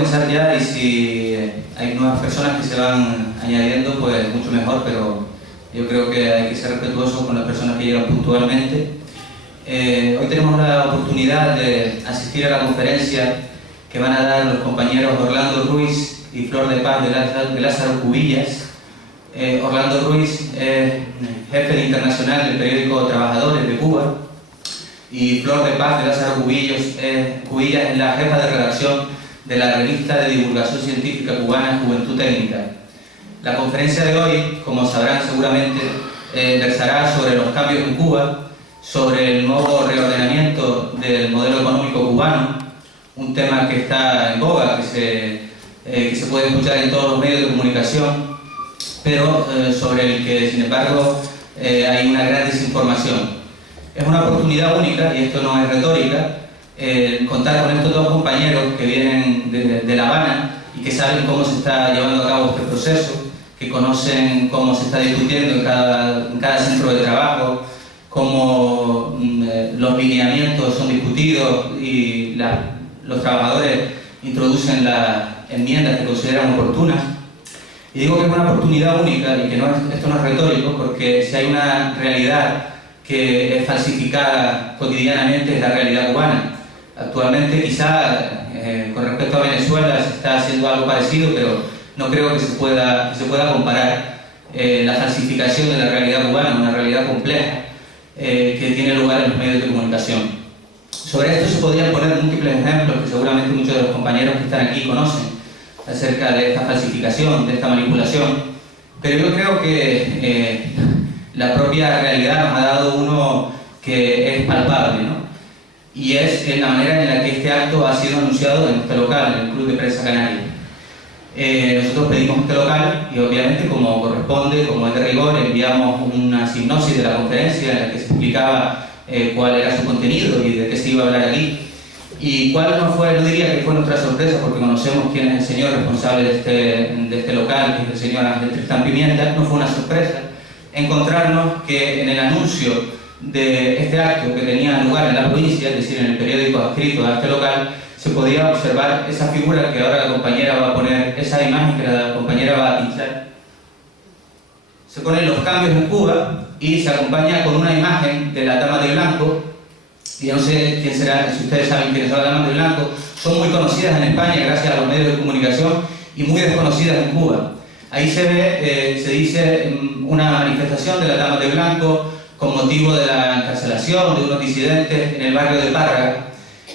comenzar ya y si hay nuevas personas que se van añadiendo, pues mucho mejor, pero yo creo que hay que ser respetuosos con las personas que llegan puntualmente. Hoy tenemos la oportunidad de asistir a la conferencia que van a dar los compañeros Orlando Ruiz y Flor de Paz de Lázaro Cubillas. Orlando Ruiz es jefe internacional del periódico Trabajadores de Cuba y Flor de Paz de Lázaro Cubillas es la jefa de redacción de la revista de divulgación científica cubana Juventud Técnica. La conferencia de hoy, como sabrán seguramente, versará sobre los cambios en Cuba, sobre el nuevo reordenamiento del modelo económico cubano, un tema que está en boga, que se puede escuchar en todos los medios de comunicación, pero sobre el que, sin embargo, hay una gran desinformación. Es una oportunidad única, y esto no es retórica, contar con estos dos compañeros que vienen de La Habana y que saben cómo se está llevando a cabo este proceso, que conocen cómo se está discutiendo en cada centro de trabajo, cómo los lineamientos son discutidos y los trabajadores introducen las enmiendas que consideran oportunas. Y digo que es una oportunidad única y que esto no es retórico, porque si hay una realidad que es falsificada cotidianamente es la realidad cubana. Actualmente quizá con respecto a Venezuela se está haciendo algo parecido, pero no creo que se pueda comparar la falsificación de la realidad cubana, una realidad compleja que tiene lugar en los medios de comunicación. Sobre esto se podrían poner múltiples ejemplos que seguramente muchos de los compañeros que están aquí conocen acerca de esta falsificación, de esta manipulación, pero yo creo que la propia realidad nos ha dado uno que es palpable, ¿no? Y es la manera en la que este acto ha sido anunciado en este local, en el Club de Prensa Canaria. Nosotros pedimos este local y obviamente, como corresponde, como es de rigor, enviamos una sinopsis de la conferencia en la que se explicaba cuál era su contenido y de qué se iba a hablar aquí. Y cuál no diría que fue nuestra sorpresa, porque conocemos quién es el señor responsable de este local, que es el señor Ángel Tristán Pimienta. No fue una sorpresa encontrarnos que en el anuncio de este acto que tenía lugar en la provincia, es decir, en el periódico adscrito a este local, se podía observar esa figura que ahora la compañera va a poner, esa imagen que la compañera va a pinchar. Se ponen los cambios en Cuba y se acompaña con una imagen de la Dama de Blanco. Y no sé quién será, si ustedes saben quiénes son las Damas de Blanco, son muy conocidas en España gracias a los medios de comunicación y muy desconocidas en Cuba. Ahí se ve, se dice, una manifestación de las Damas de Blanco con motivo de la encarcelación de unos disidentes en el barrio de Párraga.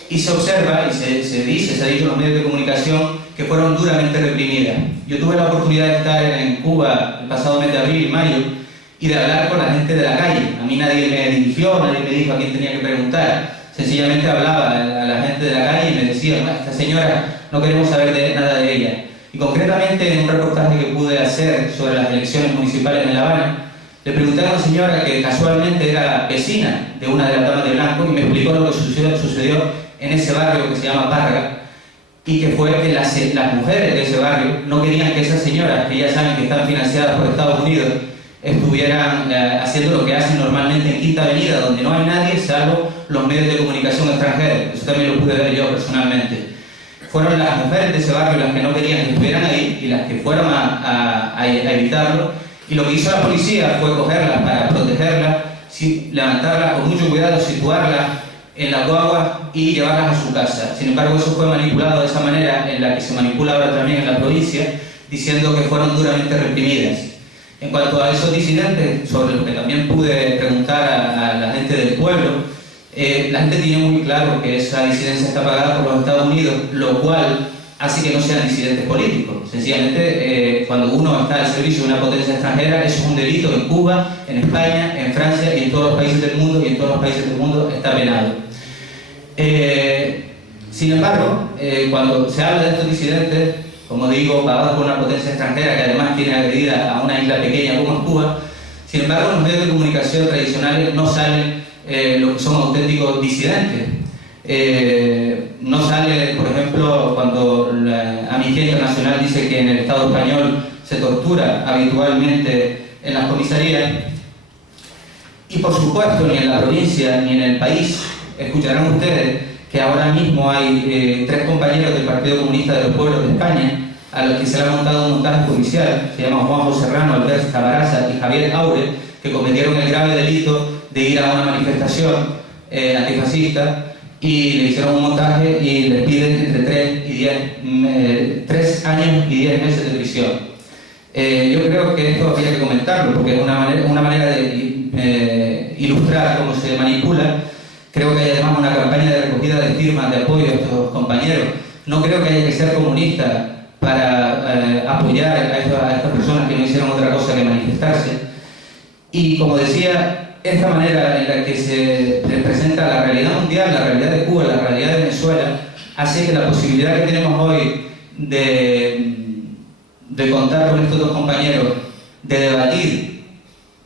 Y se observa, y se ha dicho en los medios de comunicación, que fueron duramente reprimidas. Yo tuve la oportunidad de estar en Cuba el pasado mes de abril y mayo y de hablar con la gente de la calle. A mí nadie me dirigió, nadie me dijo a quién tenía que preguntar. Sencillamente hablaba a la gente de la calle y me decía: esta señora, no queremos saber nada de ella. Y concretamente, en un reportaje que pude hacer sobre las elecciones municipales en La Habana, le pregunté a una señora que casualmente era vecina de una de las Damas de Blanco y me explicó lo que sucedió en ese barrio que se llama Párraga, y que fue que las mujeres de ese barrio no querían que esas señoras, que ya saben que están financiadas por Estados Unidos, estuvieran haciendo lo que hacen normalmente en Quinta Avenida, donde no hay nadie salvo los medios de comunicación extranjeros. Eso también lo pude ver yo personalmente. Fueron las mujeres de ese barrio las que no querían que estuvieran ahí y las que fueron a evitarlo. Y lo que hizo la policía fue cogerlas para protegerlas, levantarlas con mucho cuidado, situarlas en la guagua y llevarlas a su casa. Sin embargo, eso fue manipulado de esa manera en la que se manipula ahora también en la provincia, diciendo que fueron duramente reprimidas. En cuanto a esos disidentes, sobre los que también pude preguntar a la gente del pueblo, la gente tiene muy claro que esa disidencia está pagada por los Estados Unidos, lo cual hace que no sean disidentes políticos. Sencillamente, cuando uno está al servicio de una potencia extranjera, eso es un delito en Cuba, en España, en Francia y en todos los países del mundo, y en todos los países del mundo está penado. Sin embargo, cuando se habla de estos disidentes, como digo, pagados por una potencia extranjera que además tiene agredida a una isla pequeña como es Cuba, sin embargo, en los medios de comunicación tradicionales no salen lo que son auténticos disidentes. No sale, por ejemplo, cuando la Amnistía Internacional dice que en el Estado español se tortura habitualmente en las comisarías. Y por supuesto, ni en la provincia ni en el país escucharán ustedes que que ahora mismo hay 3 compañeros del Partido Comunista de los Pueblos de España a los que se le ha montado un montaje judicial, se llaman Juanjo Serrano, Albert Cabarasa y Javier Aure, que cometieron el grave delito de ir a una manifestación antifascista y le hicieron un montaje y les piden entre 3 años y 10 meses de prisión. Yo creo que esto habría que comentarlo porque es una manera de ilustrar cómo se manipula. Creo que hay además una campaña de recogida de firmas de apoyo a estos compañeros. No creo que haya que ser comunista para apoyar a estas personas que no hicieron otra cosa que manifestarse. Y como decía, esta manera en la que se presenta la realidad mundial, la realidad de Cuba, la realidad de Venezuela, hace que la posibilidad que tenemos hoy de contar con estos 2 compañeros, de debatir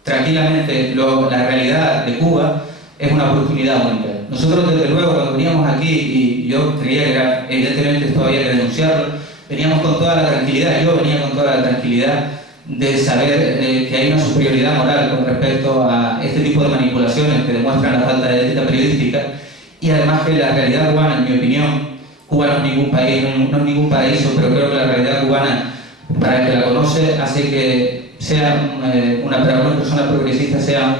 tranquilamente la realidad de Cuba, es una oportunidad única. Nosotros, desde luego, cuando veníamos aquí, y yo creía que era, evidentemente esto había que denunciarlo, veníamos con toda la tranquilidad, yo venía con toda la tranquilidad de saber que hay una superioridad moral con respecto a este tipo de manipulaciones que demuestran la falta de ética periodística, y además que la realidad cubana, en mi opinión, Cuba no es ningún país, no es ningún paraíso, pero creo que la realidad cubana, para el que la conoce, hace que sea para una persona progresista sea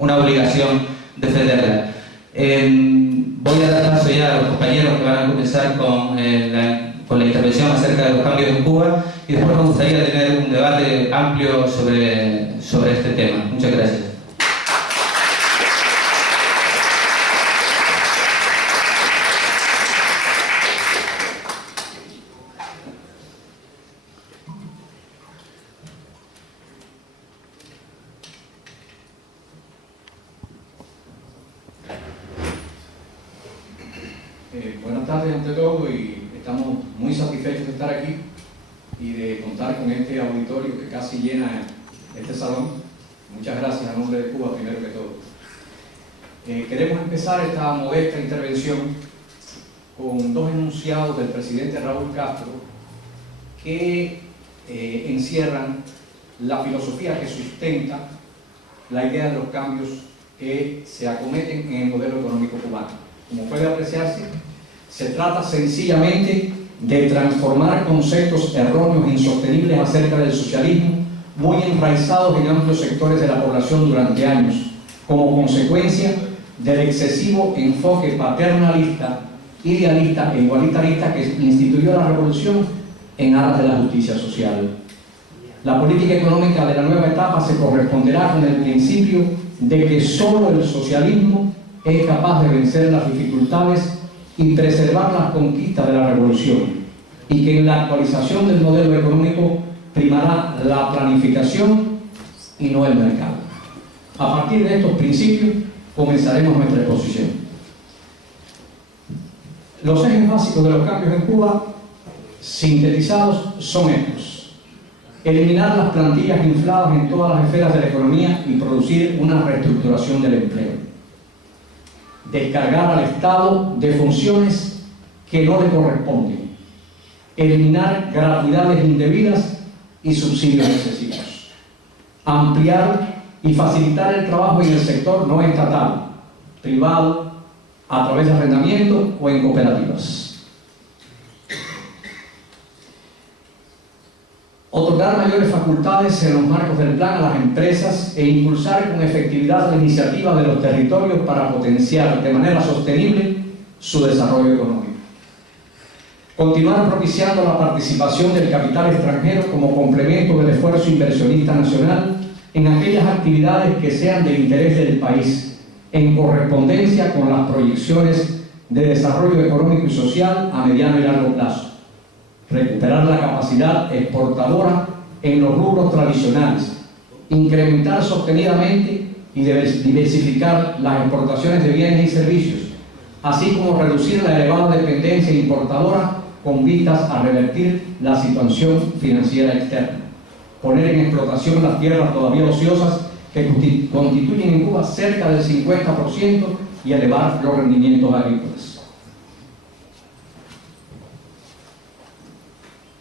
una obligación defenderla. Voy a dar paso ya a los compañeros que van a comenzar con la intervención acerca de los cambios en Cuba, y después me gustaría tener un debate amplio sobre este tema. Muchas gracias. Buenas tardes ante todo, y estamos muy satisfechos de estar aquí y de contar con este auditorio que casi llena este salón. Muchas gracias a nombre de Cuba, primero que todo. Queremos empezar esta modesta intervención con 2 enunciados del presidente Raúl Castro que encierran la filosofía que sustenta la idea de los cambios que se acometen en el modelo económico cubano. Como puede apreciarse, se trata sencillamente de transformar conceptos erróneos e insostenibles acerca del socialismo, muy enraizados en amplios sectores de la población durante años, como consecuencia del excesivo enfoque paternalista, idealista e igualitarista que instituyó la revolución en aras de la justicia social. La política económica de la nueva etapa se corresponderá con el principio de que solo el socialismo es capaz de vencer las dificultades y preservar las conquistas de la revolución, y que en la actualización del modelo económico primará la planificación y no el mercado. A partir de estos principios comenzaremos nuestra exposición. Los ejes básicos de los cambios en Cuba, sintetizados, son estos: eliminar las plantillas infladas en todas las esferas de la economía y producir una reestructuración del empleo; descargar al Estado de funciones que no le corresponden; eliminar gratuidades indebidas y subsidios excesivos; ampliar y facilitar el trabajo en el sector no estatal, privado, a través de arrendamiento o en cooperativas; otorgar mayores facultades en los marcos del plan a las empresas e impulsar con efectividad la iniciativa de los territorios para potenciar de manera sostenible su desarrollo económico; continuar propiciando la participación del capital extranjero como complemento del esfuerzo inversionista nacional en aquellas actividades que sean de interés del país, en correspondencia con las proyecciones de desarrollo económico y social a mediano y largo plazo; recuperar la capacidad exportadora en los rubros tradicionales; incrementar sostenidamente y diversificar las exportaciones de bienes y servicios, así como reducir la elevada dependencia importadora con vistas a revertir la situación financiera externa; poner en explotación las tierras todavía ociosas que constituyen en Cuba cerca del 50% y elevar los rendimientos agrícolas.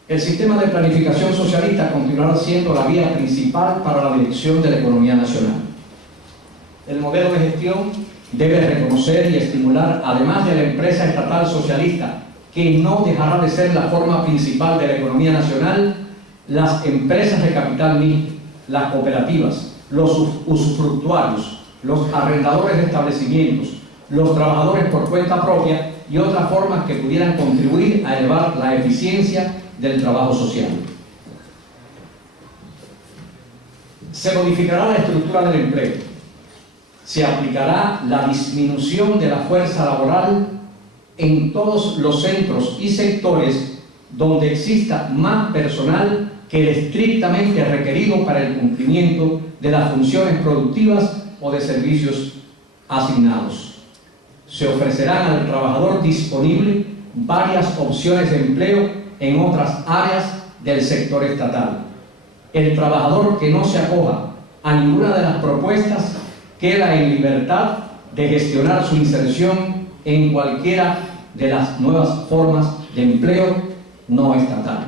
El sistema de planificación socialista continuará siendo la vía principal para la dirección de la economía nacional. El modelo de gestión debe reconocer y estimular, además de la empresa estatal socialista, que no dejará de ser la forma principal de la economía nacional, las empresas de capital mixto, las cooperativas, los usufructuarios, los arrendadores de establecimientos, los trabajadores por cuenta propia y otras formas que pudieran contribuir a elevar la eficiencia del trabajo social. Se modificará la estructura del empleo. Se aplicará la disminución de la fuerza laboral en todos los centros y sectores donde exista más personal que el estrictamente requerido para el cumplimiento de las funciones productivas o de servicios asignados. Se ofrecerán al trabajador disponible varias opciones de empleo en otras áreas del sector estatal. El trabajador que no se acoja a ninguna de las propuestas queda en libertad de gestionar su inserción en cualquiera de las nuevas formas de empleo no estatal.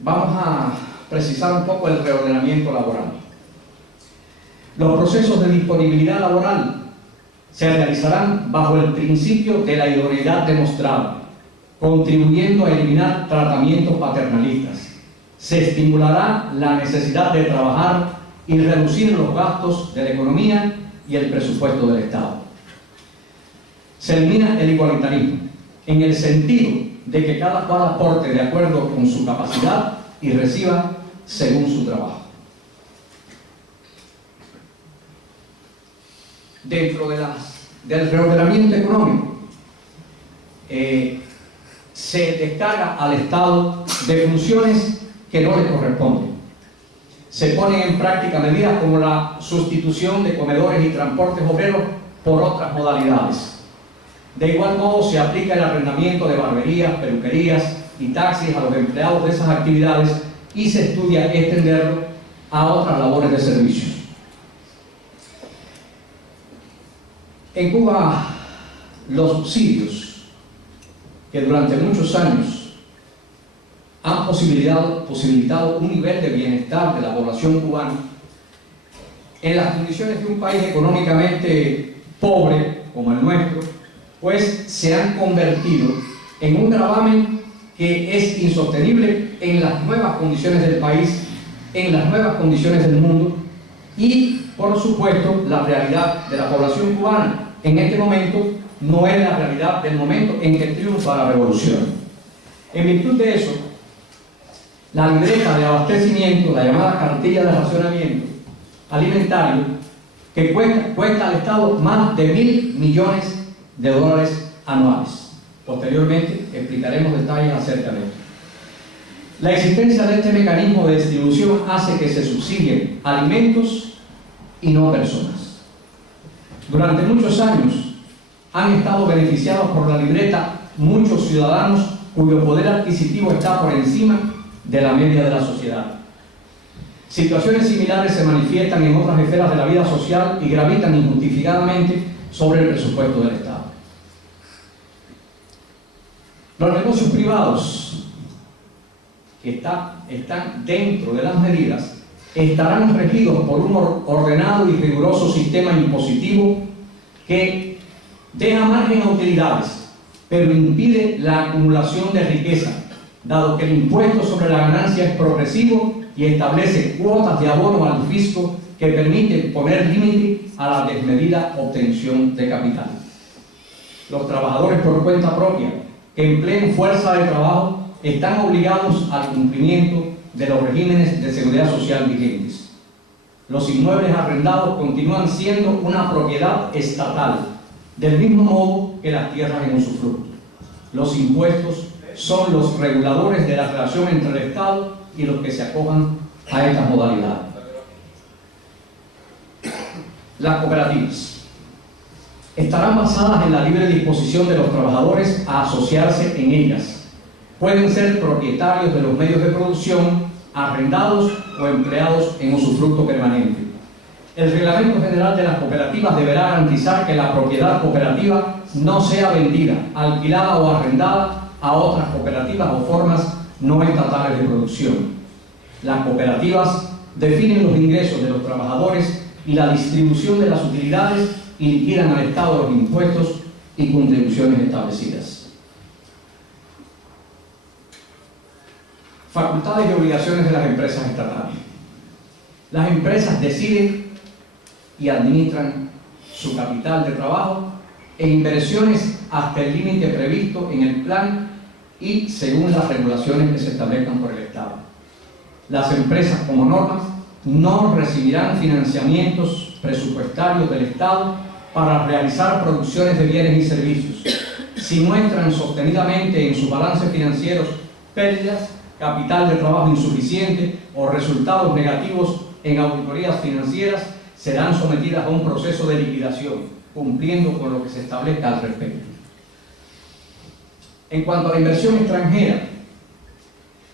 Vamos a precisar un poco el reordenamiento laboral. Los procesos de disponibilidad laboral se realizarán bajo el principio de la idoneidad demostrada, contribuyendo a eliminar tratamientos paternalistas. Se estimulará la necesidad de trabajar y reducir los gastos de la economía y el presupuesto del Estado. Se elimina el igualitarismo, en el sentido de que cada cual aporte de acuerdo con su capacidad y reciba según su trabajo. Dentro del reordenamiento económico, se descarga al Estado de funciones que no le corresponden. Se ponen en práctica medidas como la sustitución de comedores y transportes obreros por otras modalidades. De igual modo, se aplica el arrendamiento de barberías, peluquerías y taxis a los empleados de esas actividades y se estudia extenderlo a otras labores de servicios. En Cuba, los subsidios que durante muchos años han posibilitado un nivel de bienestar de la población cubana, en las condiciones de un país económicamente pobre como el nuestro, pues se han convertido en un gravamen que es insostenible en las nuevas condiciones del país, en las nuevas condiciones del mundo y, por supuesto, la realidad de la población cubana en este momento no es la realidad del momento en que triunfa la revolución. En virtud de eso, la libreta de abastecimiento, la llamada cartilla de racionamiento alimentario, que cuesta al Estado más de $1.000 millones anuales. Posteriormente explicaremos detalles acerca de esto. La existencia de este mecanismo de distribución hace que se subsidien alimentos y no personas. Durante muchos años han estado beneficiados por la libreta muchos ciudadanos cuyo poder adquisitivo está por encima de la media de la sociedad. Situaciones similares se manifiestan en otras esferas de la vida social y gravitan injustificadamente sobre el presupuesto del Estado. Los negocios privados que están dentro de las medidas estarán regidos por un ordenado y riguroso sistema impositivo que deja margen a utilidades, pero impide la acumulación de riqueza, dado que el impuesto sobre la ganancia es progresivo y establece cuotas de abono al fisco que permiten poner límite a la desmedida obtención de capital. Los trabajadores por cuenta propia que empleen fuerza de trabajo están obligados al cumplimiento de los regímenes de seguridad social vigentes. Los inmuebles arrendados continúan siendo una propiedad estatal, del mismo modo que las tierras en usufructo. Los impuestos son los reguladores de la relación entre el Estado y los que se acojan a estas modalidades. Las cooperativas estarán basadas en la libre disposición de los trabajadores a asociarse en ellas. Pueden ser propietarios de los medios de producción, arrendados o empleados en usufructo permanente. El Reglamento General de las Cooperativas deberá garantizar que la propiedad cooperativa no sea vendida, alquilada o arrendada a otras cooperativas o formas no estatales de producción. Las cooperativas definen los ingresos de los trabajadores y la distribución de las utilidades y liquidan al Estado los impuestos y contribuciones establecidas. Facultades y obligaciones de las empresas estatales. Las empresas deciden y administran su capital de trabajo e inversiones hasta el límite previsto en el plan y según las regulaciones que se establezcan por el Estado. Las empresas, como norma, no recibirán financiamientos presupuestarios del Estado para realizar producciones de bienes y servicios si muestran sostenidamente en sus balances financieros pérdidas, capital de trabajo insuficiente o resultados negativos en auditorías financieras. Serán sometidas a un proceso de liquidación, cumpliendo con lo que se establezca al respecto. En cuanto a la inversión extranjera,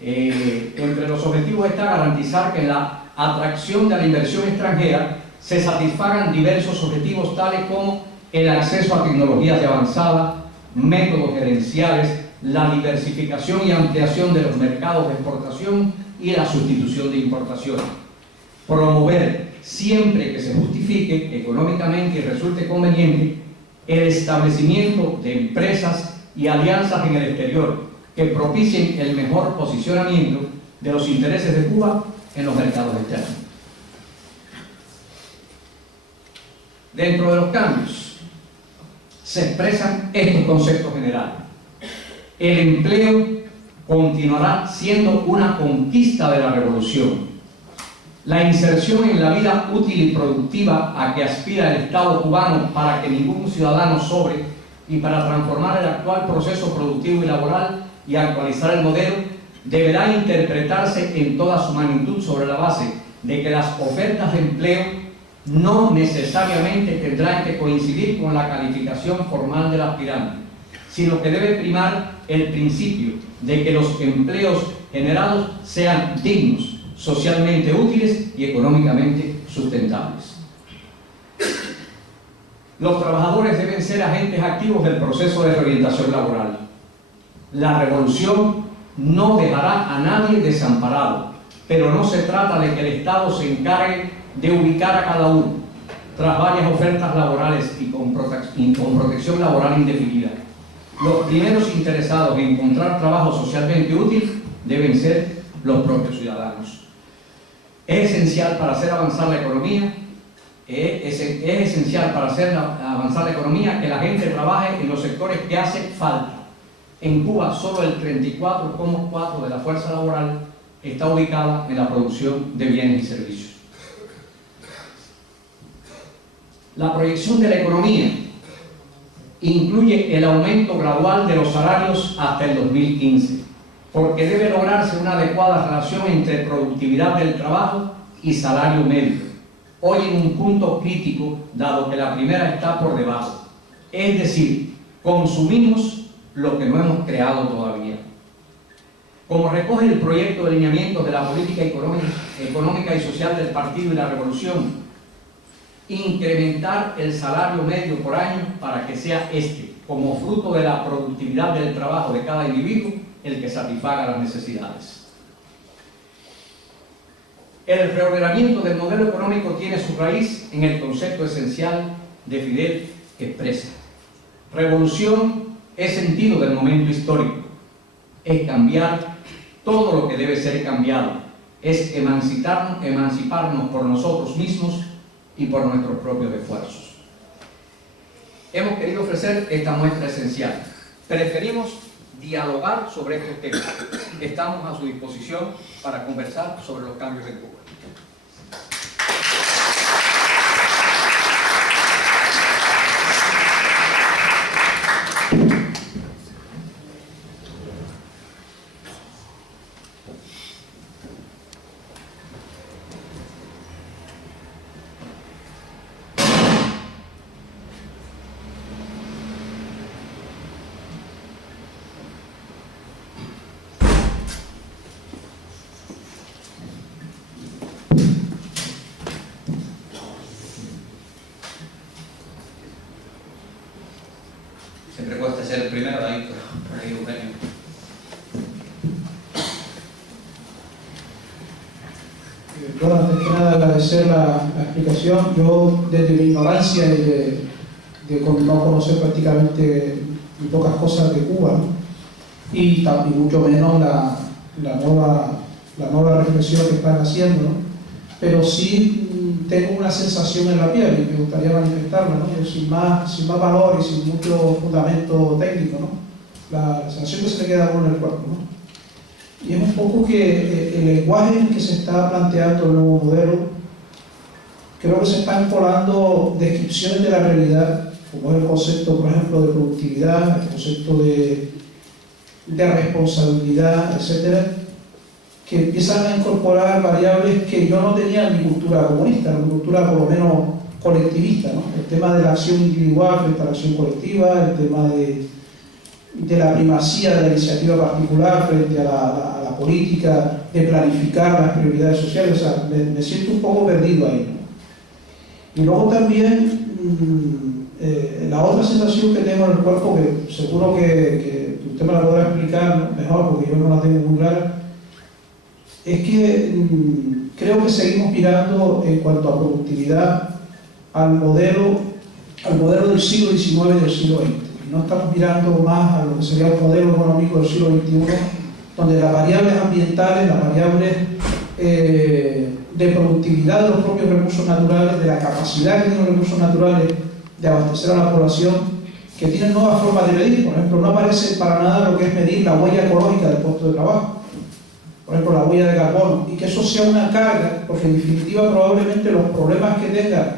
entre los objetivos está garantizar que en la atracción de la inversión extranjera se satisfagan diversos objetivos tales como el acceso a tecnologías de avanzada, métodos gerenciales, la diversificación y ampliación de los mercados de exportación y la sustitución de importaciones. Promover, siempre que se justifique económicamente y resulte conveniente, el establecimiento de empresas y alianzas en el exterior que propicien el mejor posicionamiento de los intereses de Cuba en los mercados externos. Dentro de los cambios se expresan estos conceptos generales. El empleo continuará siendo una conquista de la revolución. La inserción en la vida útil y productiva a que aspira el Estado cubano para que ningún ciudadano sobre y para transformar el actual proceso productivo y laboral y actualizar el modelo, deberá interpretarse en toda su magnitud sobre la base de que las ofertas de empleo no necesariamente tendrán que coincidir con la calificación formal del aspirante, sino que debe primar el principio de que los empleos generados sean dignos, socialmente útiles y económicamente sustentables. Los trabajadores deben ser agentes activos del proceso de reorientación laboral. La revolución no dejará a nadie desamparado, pero no se trata de que el Estado se encargue de ubicar a cada uno tras varias ofertas laborales y con protección laboral indefinida. Los primeros interesados en encontrar trabajo socialmente útil deben ser los propios ciudadanos. Es esencial para hacer avanzar la economía, que la gente trabaje en los sectores que hace falta. En Cuba, solo el 34,4% de la fuerza laboral está ubicada en la producción de bienes y servicios. La proyección de la economía incluye el aumento gradual de los salarios hasta el 2015, porque debe lograrse una adecuada relación entre productividad del trabajo y salario medio, hoy en un punto crítico, dado que la primera está por debajo. Es decir, consumimos lo que no hemos creado todavía. Como recoge el proyecto de lineamientos de la política económica y social del Partido y la Revolución, incrementar el salario medio por año para que sea como fruto de la productividad del trabajo de cada individuo, el que satisfaga las necesidades. El reordenamiento del modelo económico tiene su raíz en el concepto esencial de Fidel que expresa: revolución es sentido del momento histórico, es cambiar todo lo que debe ser cambiado, es emanciparnos por nosotros mismos y por nuestros propios esfuerzos. Hemos querido ofrecer esta muestra esencial. Preferimos dialogar sobre estos temas. Estamos a su disposición para conversar sobre los cambios en Cuba. agradecer la explicación. Yo, desde mi ignorancia y de no conocer prácticamente muy pocas cosas de Cuba, ¿no? y mucho menos la nueva reflexión que están haciendo, ¿no? Pero sí tengo una sensación en la piel y me gustaría manifestarla, ¿no? Sin más valor y sin mucho fundamento técnico, ¿no? La sensación que se le queda a uno en el cuerpo, ¿no? Y es un poco que el lenguaje en que se está planteando el nuevo modelo, creo que se están colando descripciones de la realidad, como es el concepto, por ejemplo, de productividad, el concepto de responsabilidad, etcétera, que empiezan a incorporar variables que yo no tenía en mi cultura comunista, en mi cultura por lo menos colectivista, ¿no? El tema de la acción individual frente a la acción colectiva, el tema de la primacía de la iniciativa particular frente a la política, de planificar las prioridades sociales. O sea, me siento un poco perdido ahí, ¿no? Y luego también la otra sensación que tengo en el cuerpo, que seguro que usted me la podrá explicar mejor porque yo no la tengo muy clara, es que creo que seguimos mirando en cuanto a productividad al modelo del siglo XIX y del siglo XX. No estamos mirando más a lo que sería el modelo económico del siglo XXI, donde las variables ambientales, las variables de productividad de los propios recursos naturales, de la capacidad que tienen los recursos naturales de abastecer a la población, que tienen nuevas formas de medir. Por ejemplo, no aparece para nada lo que es medir la huella ecológica del puesto de trabajo, por ejemplo, la huella de carbono, y que eso sea una carga, porque en definitiva probablemente los problemas que tenga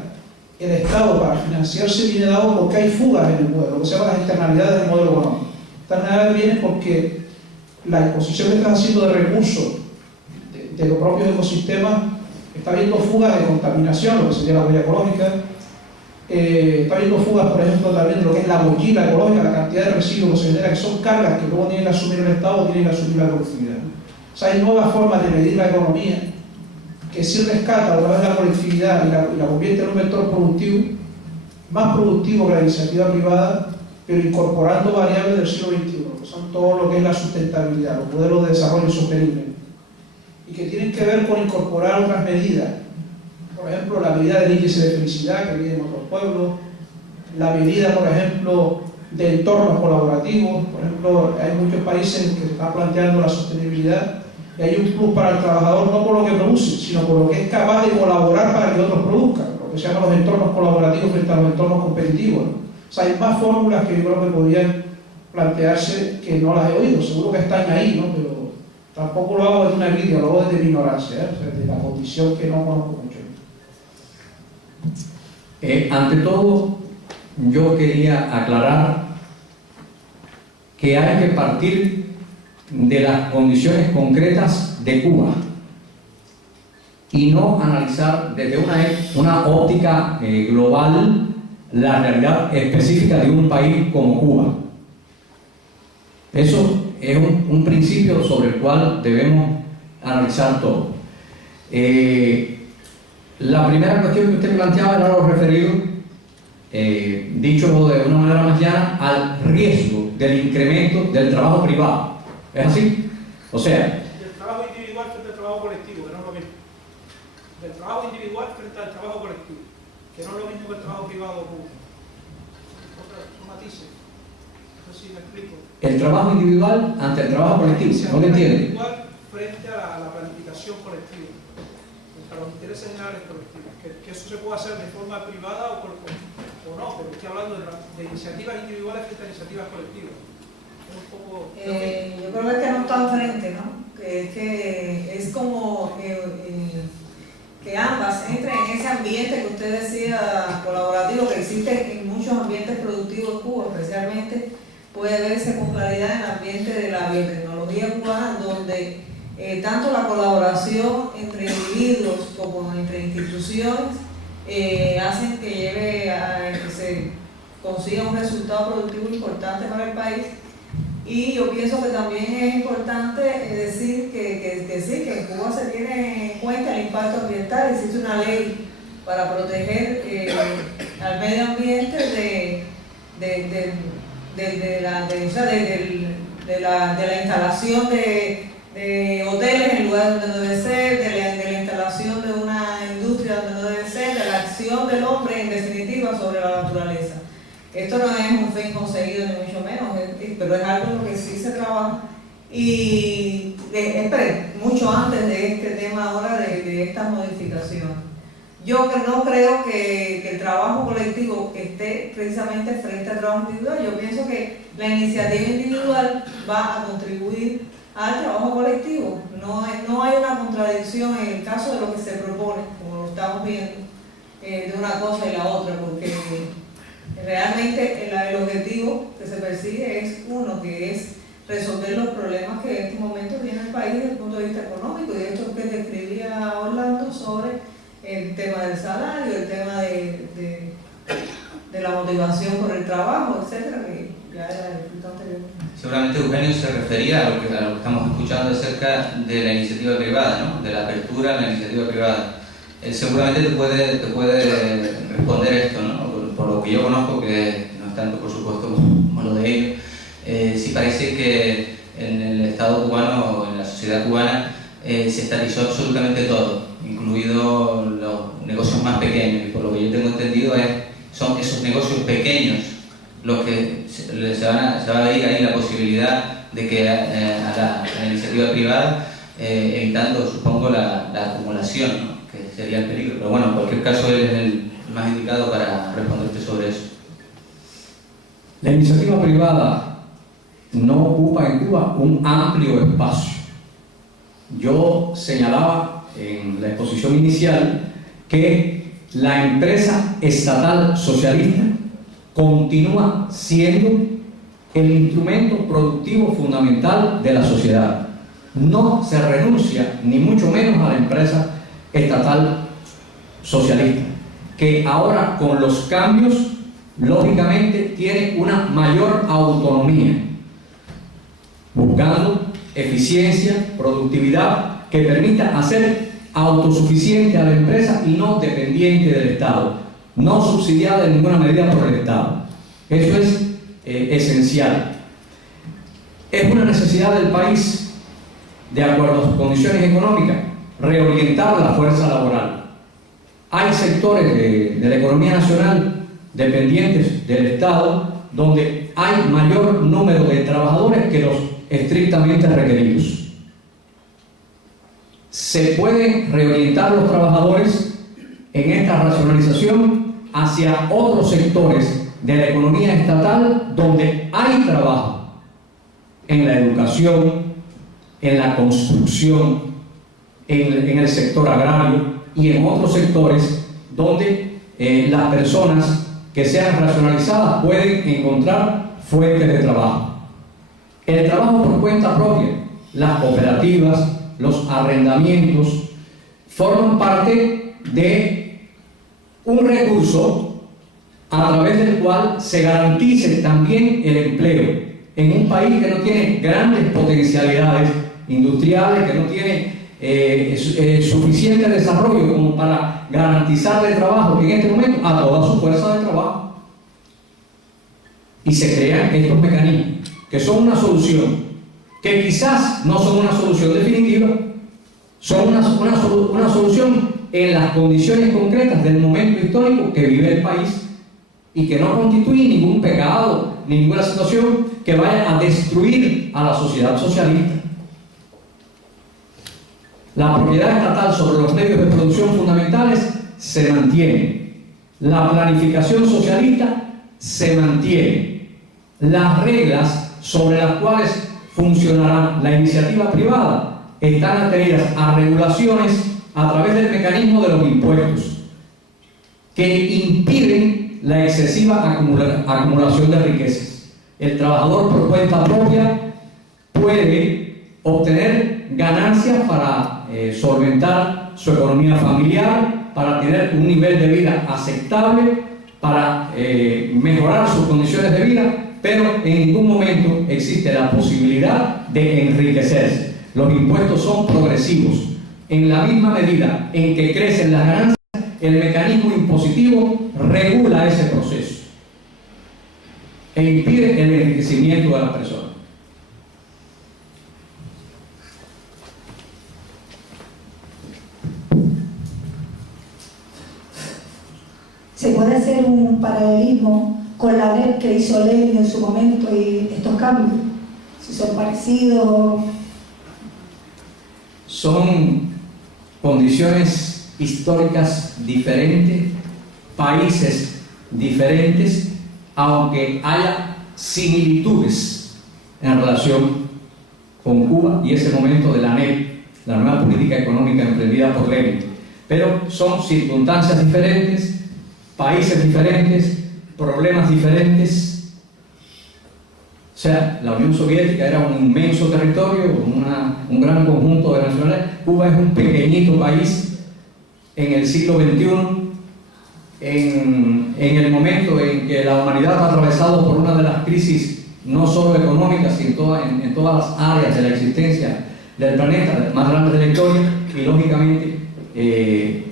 el Estado para financiarse viene dado porque hay fugas en el modelo, lo que se llama las externalidades del modelo económico. Estas externalidades vienen porque la exposición que están haciendo de recursos de los propios ecosistemas está habiendo fugas de contaminación, lo que sería la huella ecológica, está habiendo fugas, por ejemplo, también de lo que es la mochila ecológica, la cantidad de residuos que se genera, que son cargas que luego tiene que asumir el Estado o tiene que asumir la colectividad. O sea, hay nuevas formas de medir la economía que sí rescata a través de la colectividad y la convierte en un vector productivo, más productivo que la iniciativa privada, pero incorporando variables del siglo XXI, que son todo lo que es la sustentabilidad, los modelos de desarrollo sostenible, y que tienen que ver con incorporar otras medidas. Por ejemplo, la medida del índice de felicidad que viene en otros pueblos, la medida, por ejemplo, de entornos colaborativos. Por ejemplo, hay muchos países que están planteando la sostenibilidad y hay un plus para el trabajador no por lo que produce, sino por lo que es capaz de colaborar para que otros produzcan, lo que se llaman los entornos colaborativos frente a los entornos competitivos, ¿no? O sea, hay más fórmulas que yo creo que podrían plantearse que no las he oído, seguro que están ahí, ¿no? Pero tampoco lo hago desde una crítica, lo hago desde mi ignorancia, o sea, desde la condición que no conozco mucho. Ante todo, yo quería aclarar que hay que partir de las condiciones concretas de Cuba y no analizar desde una óptica global la realidad específica de un país como Cuba. Eso es un principio sobre el cual debemos analizar todo. La primera cuestión que usted planteaba era lo referido, dicho de una manera más llana, al riesgo del incremento del trabajo privado. ¿Es así? O sea, del trabajo individual frente al trabajo colectivo, que no es lo mismo. Del trabajo individual frente al trabajo colectivo, que no es lo mismo que el trabajo privado público. Son matices. No sé si me explico. el trabajo individual ante el trabajo colectivo. ¿No lo entiende? Individual frente a la planificación colectiva, a los intereses generales colectivos. Que eso se puede hacer de forma privada o no, pero estoy hablando de iniciativas individuales frente a iniciativas colectivas. Es un poco... yo creo que es que no están frente, ¿no? Que es como que ambas entren en ese ambiente que usted decía colaborativo, que existe en muchos ambientes productivos en Cuba, especialmente puede verse con claridad en el ambiente de la biotecnología cubana, donde tanto la colaboración entre individuos como entre instituciones hacen que lleve a que se consiga un resultado productivo importante para el país. Y yo pienso que también es importante decir que sí, que en Cuba se tiene en cuenta el impacto ambiental. Existe una ley para proteger al medio ambiente de la instalación de hoteles en lugares donde debe ser, de la instalación de una industria pero es algo en lo que sí se trabaja. Y mucho antes de este tema ahora de estas modificaciones. Yo no creo que el trabajo colectivo esté precisamente frente al trabajo individual. Yo pienso que la iniciativa individual va a contribuir al trabajo colectivo. No hay una contradicción en el caso de lo que se propone, como lo estamos viendo, de una cosa y la otra, porque realmente el objetivo que se persigue es uno, que es resolver los problemas que en este momento tiene el país desde el punto de vista económico, y esto que describía Orlando sobre el tema del salario, el tema de la motivación por el trabajo, etcétera, que ya era el punto anterior. Seguramente Eugenio se refería a lo que estamos escuchando acerca de la iniciativa privada, ¿no? De la apertura a la iniciativa privada. Él seguramente te puede responder esto, ¿no? Por lo que yo conozco, que no es tanto por supuesto como lo de ellos, sí parece que en el Estado cubano, en la sociedad cubana, se estatizó absolutamente todo, incluido los negocios más pequeños, y por lo que yo tengo entendido son esos negocios pequeños los que se va a abrir ahí la posibilidad de que a la iniciativa privada, evitando, supongo, la acumulación, ¿no? Que sería el peligro. Pero bueno, en cualquier caso él es el más indicado para responderte sobre eso. La iniciativa privada no ocupa en Cuba un amplio espacio. Yo señalaba en la exposición inicial que la empresa estatal socialista continúa siendo el instrumento productivo fundamental de la sociedad. No se renuncia, ni mucho menos, a la empresa estatal socialista, que ahora con los cambios, lógicamente, tiene una mayor autonomía, buscando eficiencia, productividad, que permita hacer autosuficiente a la empresa y no dependiente del Estado, no subsidiada en ninguna medida por el Estado. Eso es esencial. Es una necesidad del país, de acuerdo a sus condiciones económicas, reorientar la fuerza laboral. Hay sectores de la economía nacional dependientes del Estado donde hay mayor número de trabajadores que los estrictamente requeridos. Se pueden reorientar los trabajadores en esta racionalización hacia otros sectores de la economía estatal donde hay trabajo, en la educación, en la construcción, en el sector agrario y en otros sectores donde las personas que sean racionalizadas pueden encontrar fuentes de trabajo. El trabajo por cuenta propia, las cooperativas, los arrendamientos, forman parte de un recurso a través del cual se garantice también el empleo en un país que no tiene grandes potencialidades industriales, que no tiene suficiente desarrollo como para garantizarle trabajo en este momento a toda su fuerza de trabajo. Y se crean estos mecanismos que son una solución, que quizás no son una solución definitiva, son una solución en las condiciones concretas del momento histórico que vive el país, y que no constituye ningún pecado, ninguna situación que vaya a destruir a la sociedad socialista. La propiedad estatal sobre los medios de producción fundamentales se mantiene. La planificación socialista se mantiene. Las reglas sobre las cuales funcionará la iniciativa privada están atendidas a regulaciones a través del mecanismo de los impuestos, que impiden la excesiva acumulación de riquezas. El trabajador por cuenta propia puede obtener ganancias para solventar su economía familiar, para tener un nivel de vida aceptable, para mejorar sus condiciones de vida, pero en ningún momento existe la posibilidad de enriquecerse. Los impuestos son progresivos. En la misma medida en que crecen las ganancias, el mecanismo impositivo regula ese proceso e impide el enriquecimiento de las personas. Se puede hacer un paralelismo con la NEP que hizo Lenin en su momento y estos cambios? Si son parecidos. Son condiciones históricas diferentes, países diferentes, aunque haya similitudes en relación con Cuba y ese momento de la NEP, la nueva política económica emprendida por Lenin. Pero son circunstancias diferentes, países diferentes, problemas diferentes. O sea, la Unión Soviética era un inmenso territorio, un gran conjunto de nacionalidades. Cuba es un pequeñito país en el siglo XXI, en el momento en que la humanidad ha atravesado por una de las crisis no solo económicas, sino en todas las áreas de la existencia del planeta, más grandes de la historia, y lógicamente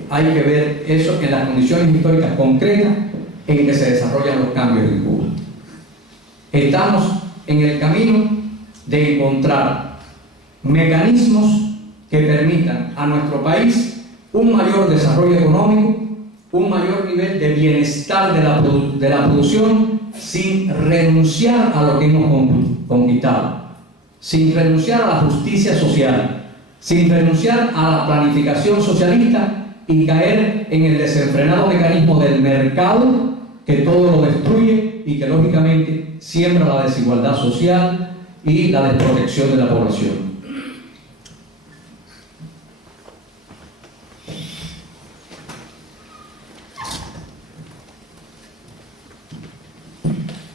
hay que ver eso en las condiciones históricas concretas en que se desarrollan los cambios en Cuba. Estamos en el camino de encontrar mecanismos que permitan a nuestro país un mayor desarrollo económico, un mayor nivel de bienestar de la producción, sin renunciar a lo que hemos conquistado, sin renunciar a la justicia social, sin renunciar a la planificación socialista y caer en el desenfrenado mecanismo del mercado que todo lo destruye y que lógicamente siembra la desigualdad social y la desprotección de la población.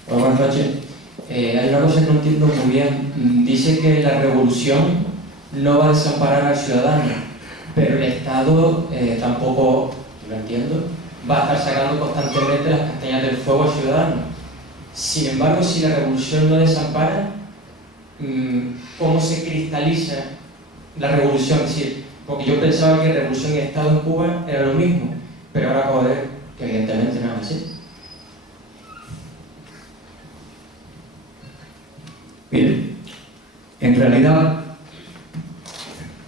Buenas noches. Hay una cosa que no entiendo muy bien. Dice que la revolución no va a desamparar al ciudadano, pero el Estado tampoco, lo entiendo, va a estar sacando constantemente las castañas del fuego al ciudadano. Sin embargo, si la revolución no desampara, ¿cómo se cristaliza la revolución? Es decir, porque yo pensaba que revolución y Estado en Cuba era lo mismo, pero ahora acabo de ver que evidentemente no es así. Bien, en realidad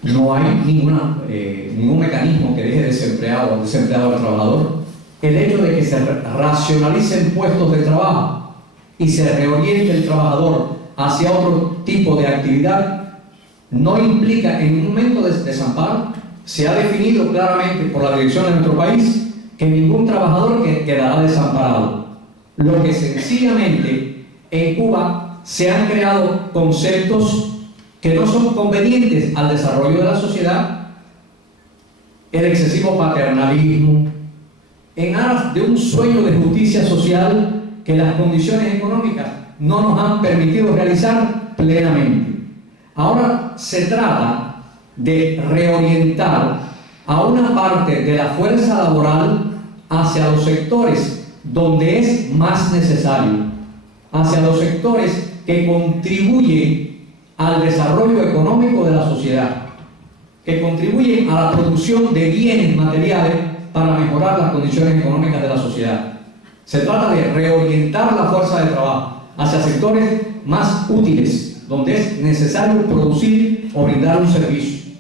no hay ningún mecanismo que deje desempleado al trabajador. El hecho de que se racionalicen puestos de trabajo y se reoriente el trabajador hacia otro tipo de actividad no implica en ningún momento desamparo. Se ha definido claramente por la dirección de nuestro país que ningún trabajador quedará desamparado. Lo que sencillamente en Cuba se han creado conceptos que no son convenientes al desarrollo de la sociedad, el excesivo paternalismo, en aras de un sueño de justicia social que las condiciones económicas no nos han permitido realizar plenamente. Ahora se trata de reorientar a una parte de la fuerza laboral hacia los sectores donde es más necesario, hacia los sectores que contribuyen al desarrollo económico de la sociedad, que contribuyen a la producción de bienes materiales para mejorar las condiciones económicas de la sociedad. Se trata de reorientar la fuerza de trabajo hacia sectores más útiles, donde es necesario producir o brindar un servicio.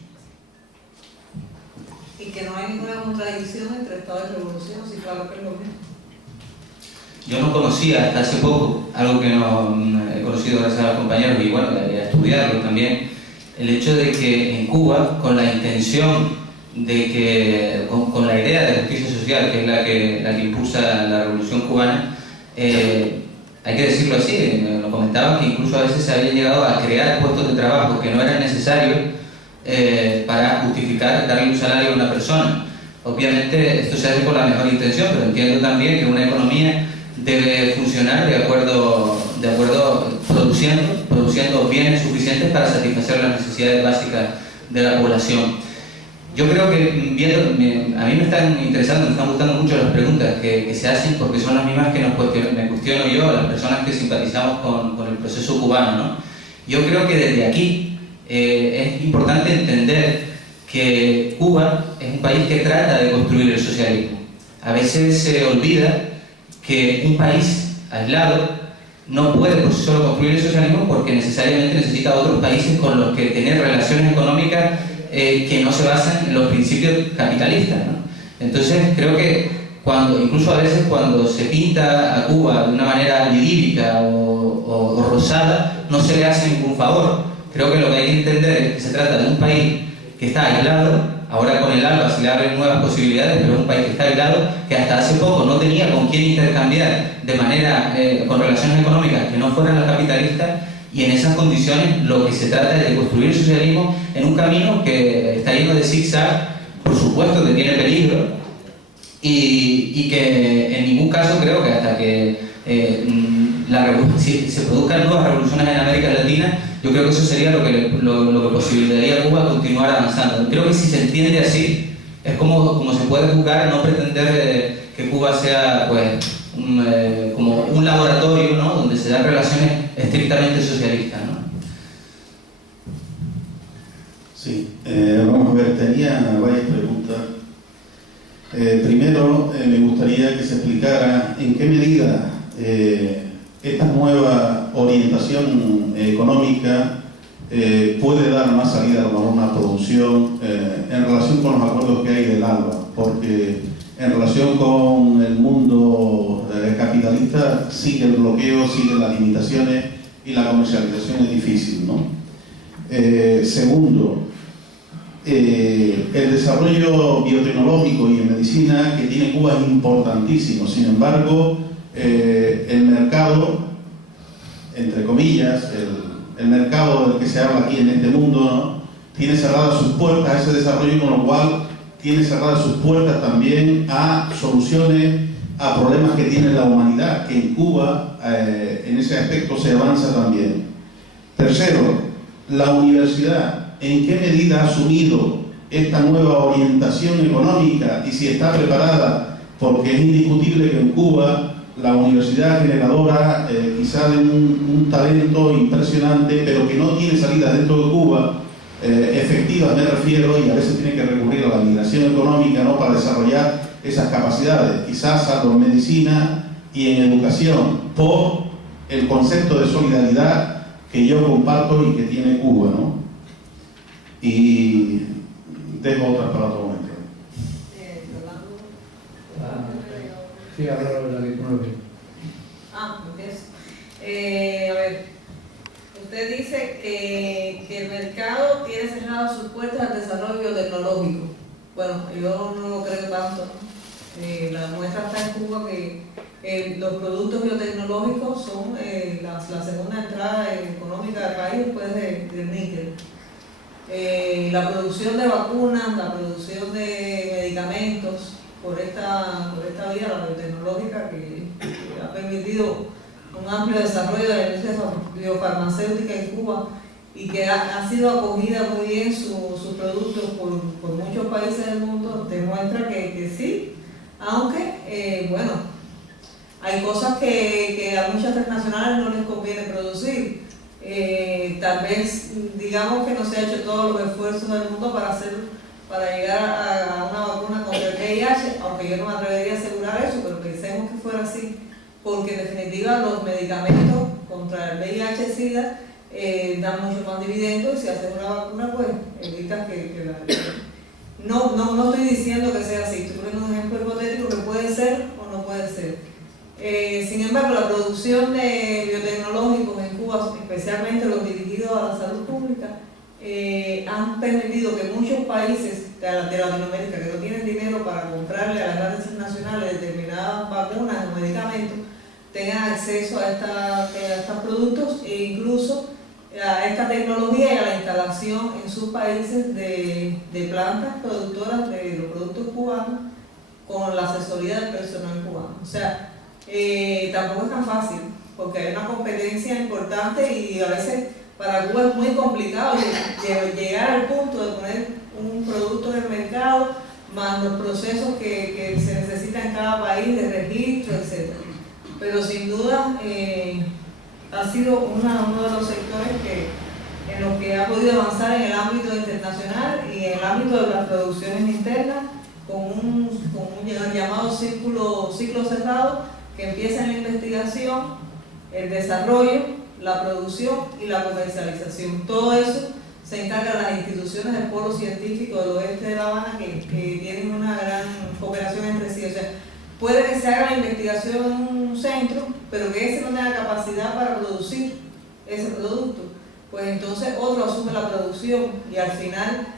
Y que no hay ninguna contradicción entre Estado y revolución, sí, claro que es lo mismo. Yo no conocía hasta hace poco, algo que no he conocido gracias a los compañeros y bueno, a estudiarlo también, el hecho de que en Cuba, con la intención de que, con la idea de justicia social, que es la que impulsa la revolución cubana, hay que decirlo así, lo comentaban que incluso a veces se había llegado a crear puestos de trabajo que no eran necesarios para justificar darle un salario a una persona. Obviamente esto se hace con la mejor intención, pero entiendo también que una economía debe funcionar de acuerdo produciendo bienes suficientes para satisfacer las necesidades básicas de la población. Yo creo que a mí me están interesando, me están gustando mucho las preguntas que se hacen porque son las mismas que me cuestiono yo, las personas que simpatizamos con el proceso cubano, ¿no? Yo creo que desde aquí es importante entender que Cuba es un país que trata de construir el socialismo. A veces se olvida que un país aislado no puede por sí solo construir el socialismo porque necesariamente necesita otros países con los que tener relaciones económicas que no se basan en los principios capitalistas, ¿no? Entonces creo que incluso a veces cuando se pinta a Cuba de una manera lidírica o rosada, no se le hace ningún favor. Creo que lo que hay que entender es que se trata de un país que está aislado. Ahora con el ALBA se le abren nuevas posibilidades, pero es un país que está aislado, que hasta hace poco no tenía con quién intercambiar de manera, con relaciones económicas que no fueran las capitalistas, y en esas condiciones lo que se trata es de construir el socialismo en un camino que está lleno de zigzag, por supuesto que tiene peligro, y que en ningún caso creo que hasta que si se produzcan nuevas revoluciones en América Latina, yo creo que eso sería lo que posibilitaría a Cuba continuar avanzando. Creo que si se entiende así, es como se puede juzgar, no pretender que Cuba sea pues como un laboratorio, ¿no?, donde se dan relaciones estrictamente socialistas, ¿no? Sí, vamos a ver, tenía varias preguntas. Primero, me gustaría que se explicara en qué medida esta nueva orientación económica puede dar más salida a una producción en relación con los acuerdos que hay del ALBA, porque en relación con el mundo capitalista sigue el bloqueo, siguen las limitaciones y la comercialización es difícil, ¿no? Segundo, el desarrollo biotecnológico y en medicina que tiene Cuba es importantísimo. Sin embargo, el mercado, entre comillas, el mercado del que se habla aquí en este mundo, ¿no?, tiene cerradas sus puertas a ese desarrollo, con lo cual tiene cerradas sus puertas también a soluciones a problemas que tiene la humanidad, que en Cuba en ese aspecto se avanza también. Tercero, la universidad, ¿en qué medida ha asumido esta nueva orientación económica y si está preparada? Porque es indiscutible que en Cuba la universidad generadora quizá de un talento impresionante, pero que no tiene salida dentro de Cuba, efectivas me refiero, y a veces tiene que recurrir a la migración económica, ¿no?, para desarrollar esas capacidades, quizás salvo en medicina y en educación, por el concepto de solidaridad que yo comparto y que tiene Cuba, ¿no? Y dejo otras para otro momento. Sí, ahora la 19. Empiezo. A ver, usted dice que el mercado tiene cerradas sus puertas al desarrollo biotecnológico. Bueno, yo no lo creo tanto, ¿no? La muestra está en Cuba que los productos biotecnológicos son la segunda entrada económica del país después del níquel. La producción de vacunas, la producción de medicamentos por esta vía, la biotecnológica, que ha permitido un amplio desarrollo de la industria biofarmacéutica en Cuba y que ha sido acogida muy bien sus productos por muchos países del mundo, demuestra que sí, aunque, bueno, hay cosas que a muchas transnacionales no les conviene producir. Tal vez, digamos que no se ha hecho todos los esfuerzos del mundo para llegar a una vacuna contra el VIH, aunque yo no me atrevería a asegurar eso, pero pensemos que fuera así, porque en definitiva los medicamentos contra el VIH-Sida dan mucho más dividendos, y si haces una vacuna, pues evitas que la... No estoy diciendo que sea así, estoy poniendo un ejemplo hipotético que puede ser o no puede ser. Sin embargo, la producción de biotecnológicos en Cuba, especialmente los dirigidos a la salud pública, han permitido que muchos países de Latinoamérica que no tienen dinero para comprarle a las grandes transnacionales determinadas vacunas o medicamentos tengan acceso a estos productos e incluso a esta tecnología y a la instalación en sus países de plantas productoras de los productos cubanos con la asesoría del personal cubano. O sea, tampoco es tan fácil, porque hay una competencia importante y a veces para Cuba es muy complicado llegar al punto de poner un producto en el mercado, más los procesos que se necesitan en cada país de registro, etc. Pero sin duda ha sido uno de los sectores en los que ha podido avanzar en el ámbito internacional y en el ámbito de las producciones internas con un llamado ciclo cerrado que empieza en la investigación, el desarrollo, la producción y la comercialización. Todo eso se encargan las instituciones del Polo Científico del Oeste de La Habana que tienen una gran cooperación entre sí. O sea, puede que se haga la investigación en un centro, pero que ese no tenga capacidad para producir ese producto, pues entonces otro asume la producción y al final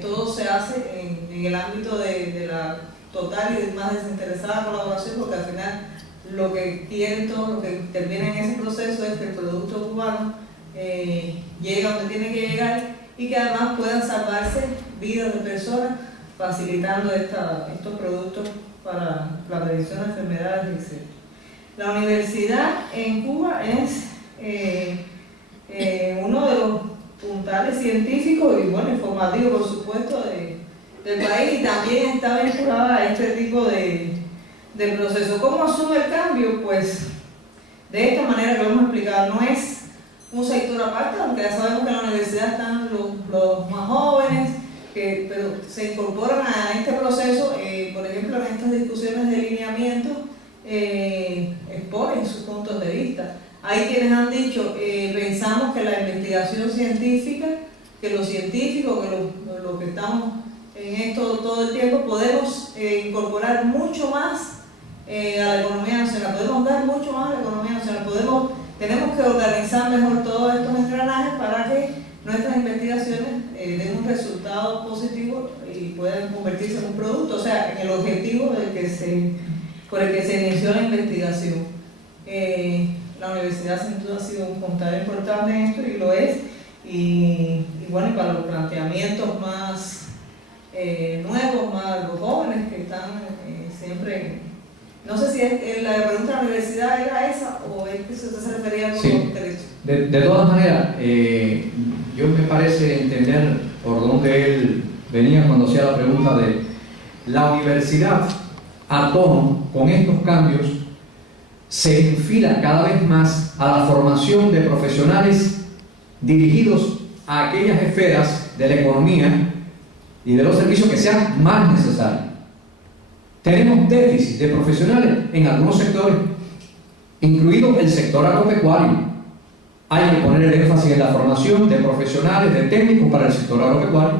todo se hace en el ámbito de la total y más desinteresada colaboración, porque al final lo que quieren todos los que intervienen en ese proceso es que el producto cubano llegue a donde tiene que llegar y que además puedan salvarse vidas de personas facilitando estos productos para la prevención de enfermedades, etc. La universidad en Cuba es uno de los puntales científicos y bueno, informativos por supuesto del país, y también está vinculada a este tipo de proceso. ¿Cómo asume el cambio? Pues de esta manera que lo hemos explicado, no es un sector aparte, aunque ya sabemos que en la universidad están los más jóvenes, pero se incorporan a este proceso, por ejemplo en estas discusiones de lineamiento exponen sus puntos de vista. Hay quienes han dicho, pensamos que la investigación científica, que los científicos, que los que estamos en esto todo el tiempo, podemos incorporar mucho más a la economía nacional, podemos dar mucho más a la economía nacional, tenemos que organizar mejor todos estos engranajes para que nuestras investigaciones den un resultado positivo y puedan convertirse en un producto, o sea, en el objetivo por el que se inició la investigación. La universidad sin duda ha sido un puntal importante en esto y lo es, y bueno, para los planteamientos más nuevos, más los jóvenes que están siempre. No sé si la pregunta de la universidad era esa o es que usted se refería a algo concreto. De todas maneras, yo me parece entender por dónde él venía cuando hacía la pregunta de la universidad a tono con estos cambios se enfila cada vez más a la formación de profesionales dirigidos a aquellas esferas de la economía y de los servicios que sean más necesarios. Tenemos déficit de profesionales en algunos sectores, incluido el sector agropecuario. Hay que poner el énfasis en la formación de profesionales, de técnicos para el sector agropecuario.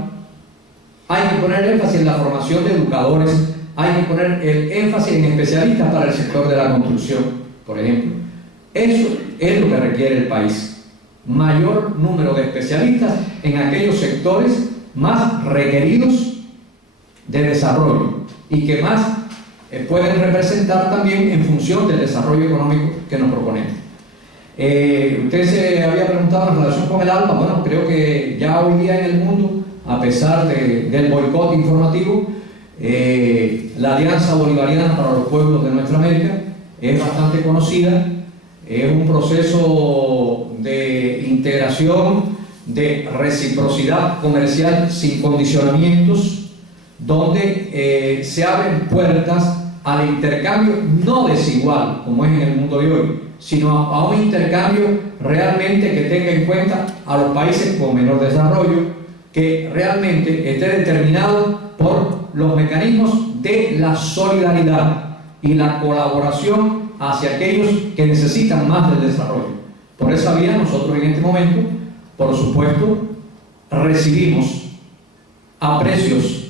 Hay que poner el énfasis en la formación de educadores. Hay que poner el énfasis en especialistas para el sector de la construcción, por ejemplo. Eso es lo que requiere el país. Mayor número de especialistas en aquellos sectores más requeridos de desarrollo y que más pueden representar también en función del desarrollo económico que nos proponemos. Usted se había preguntado en relación con el ALBA. Bueno, creo que ya hoy día en el mundo, a pesar del boicot informativo, la Alianza Bolivariana para los Pueblos de Nuestra América es bastante conocida. Es un proceso de integración, de reciprocidad comercial sin condicionamientos, donde se abren puertas al intercambio no desigual, como es en el mundo de hoy, sino a un intercambio realmente que tenga en cuenta a los países con menor desarrollo, que realmente esté determinado por los mecanismos de la solidaridad y la colaboración hacia aquellos que necesitan más del desarrollo. Por esa vía nosotros en este momento, por supuesto, recibimos a precios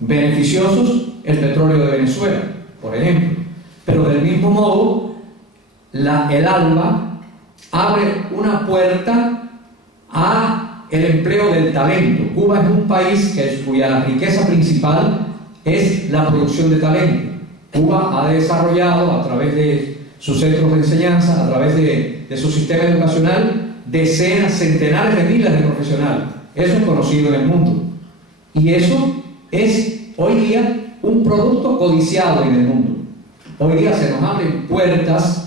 beneficiosos el petróleo de Venezuela, por ejemplo, pero del mismo modo el ALBA abre una puerta a el empleo del talento. Cuba es un país cuya riqueza principal es la producción de talento. Cuba ha desarrollado a través de sus centros de enseñanza, a través de su sistema educacional, decenas, centenares de miles de profesionales. Eso es conocido en el mundo. Y eso es hoy día un producto codiciado en el mundo. Hoy día se nos abren puertas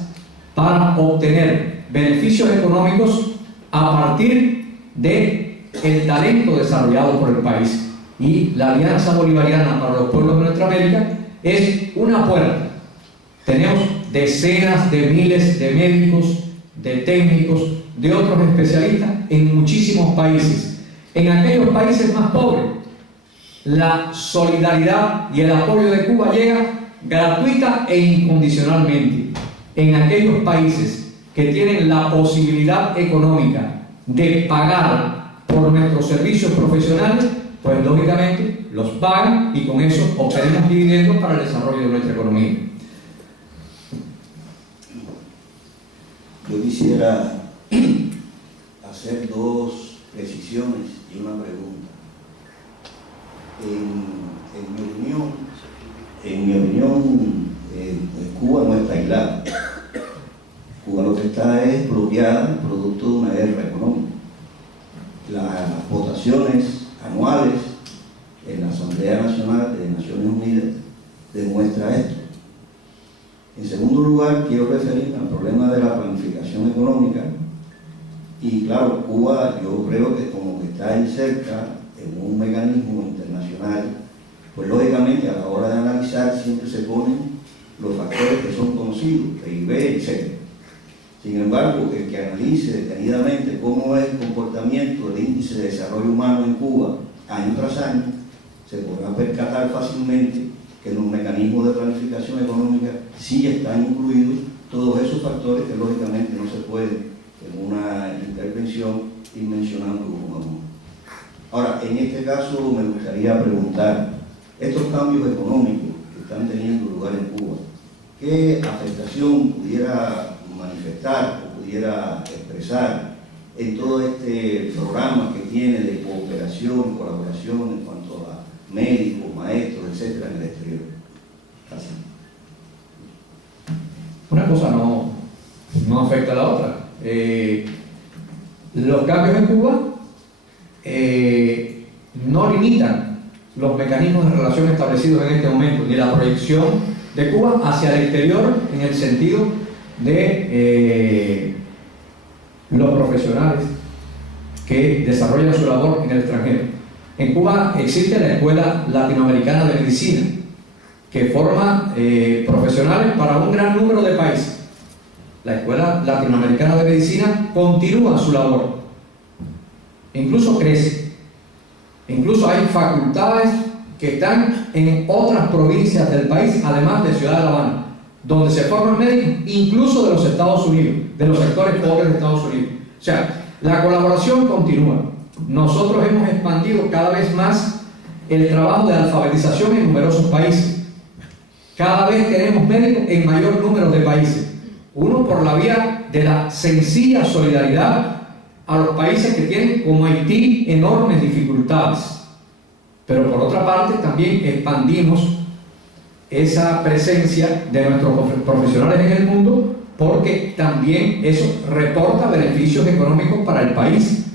para obtener beneficios económicos a partir del talento desarrollado por el país. Y la Alianza Bolivariana para los Pueblos de Nuestra América es una puerta. Tenemos decenas de miles de médicos, de técnicos, de otros especialistas en muchísimos países. En aquellos países más pobres, la solidaridad y el apoyo de Cuba llega gratuita e incondicionalmente. En aquellos países que tienen la posibilidad económica de pagar por nuestros servicios profesionales, pues lógicamente los pagan y con eso obtenemos dividendos para el desarrollo de nuestra economía. Yo quisiera hacer dos precisiones y una pregunta. En mi opinión, Cuba no está aislada. Cuba lo que está es bloqueada producto de una guerra económica. Las votaciones anuales en la Asamblea Nacional de Naciones Unidas demuestra esto. En segundo lugar, quiero referirme al problema de la planificación económica. Y claro, Cuba yo creo que como que está ahí cerca en un mecanismo internacional, pues lógicamente a la hora de analizar siempre se ponen los factores que son conocidos, PIB, etc. Sin embargo, el que analice detenidamente cómo es el comportamiento del índice de desarrollo humano en Cuba año tras año, se podrá percatar fácilmente que en los mecanismos de planificación económica sí están incluidos todos esos factores que lógicamente no se puede en una intervención ir mencionando uno a uno. Ahora, en este caso me gustaría preguntar, estos cambios económicos que están teniendo lugar en Cuba, ¿qué afectación pudiera manifestar o pudiera expresar en todo este programa que tiene de cooperación, colaboración en cuanto a médicos, maestros, etcétera, en el exterior? Gracias. Una cosa no afecta a la otra. Los cambios en Cuba no limitan los mecanismos de relación establecidos en este momento, ni la proyección de Cuba hacia el exterior en el sentido de los profesionales que desarrollan su labor en el extranjero. En Cuba existe la Escuela Latinoamericana de Medicina, que forma profesionales para un gran número de países. La Escuela Latinoamericana de Medicina continúa su labor, incluso crece. Incluso hay facultades que están en otras provincias del país, además de Ciudad de La Habana, donde se forman médicos incluso de los Estados Unidos, de los sectores pobres de Estados Unidos. O sea, la colaboración continúa. Nosotros hemos expandido cada vez más el trabajo de alfabetización en numerosos países. Cada vez tenemos médicos en mayor número de países. Uno, por la vía de la sencilla solidaridad a los países que tienen, como Haití, enormes dificultades. Pero por otra parte, también expandimos esa presencia de nuestros profesionales en el mundo, porque también eso reporta beneficios económicos para el país.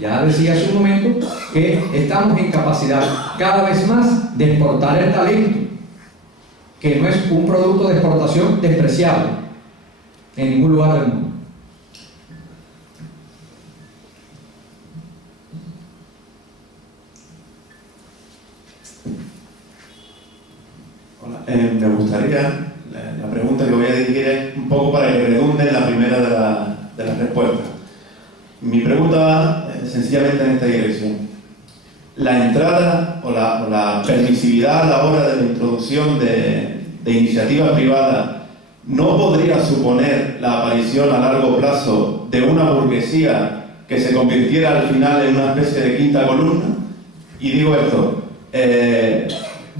Ya decía hace un momento que estamos en capacidad cada vez más de exportar el talento, que no es un producto de exportación despreciable en ningún lugar del mundo. Hola, me gustaría, la pregunta que voy a dirigir es un poco para que redunde en la primera de las respuestas. Mi pregunta va sencillamente en esta dirección. La entrada o la permisividad a la hora de la introducción de iniciativa privada no podría suponer la aparición a largo plazo de una burguesía que se convirtiera al final en una especie de quinta columna. Y digo esto,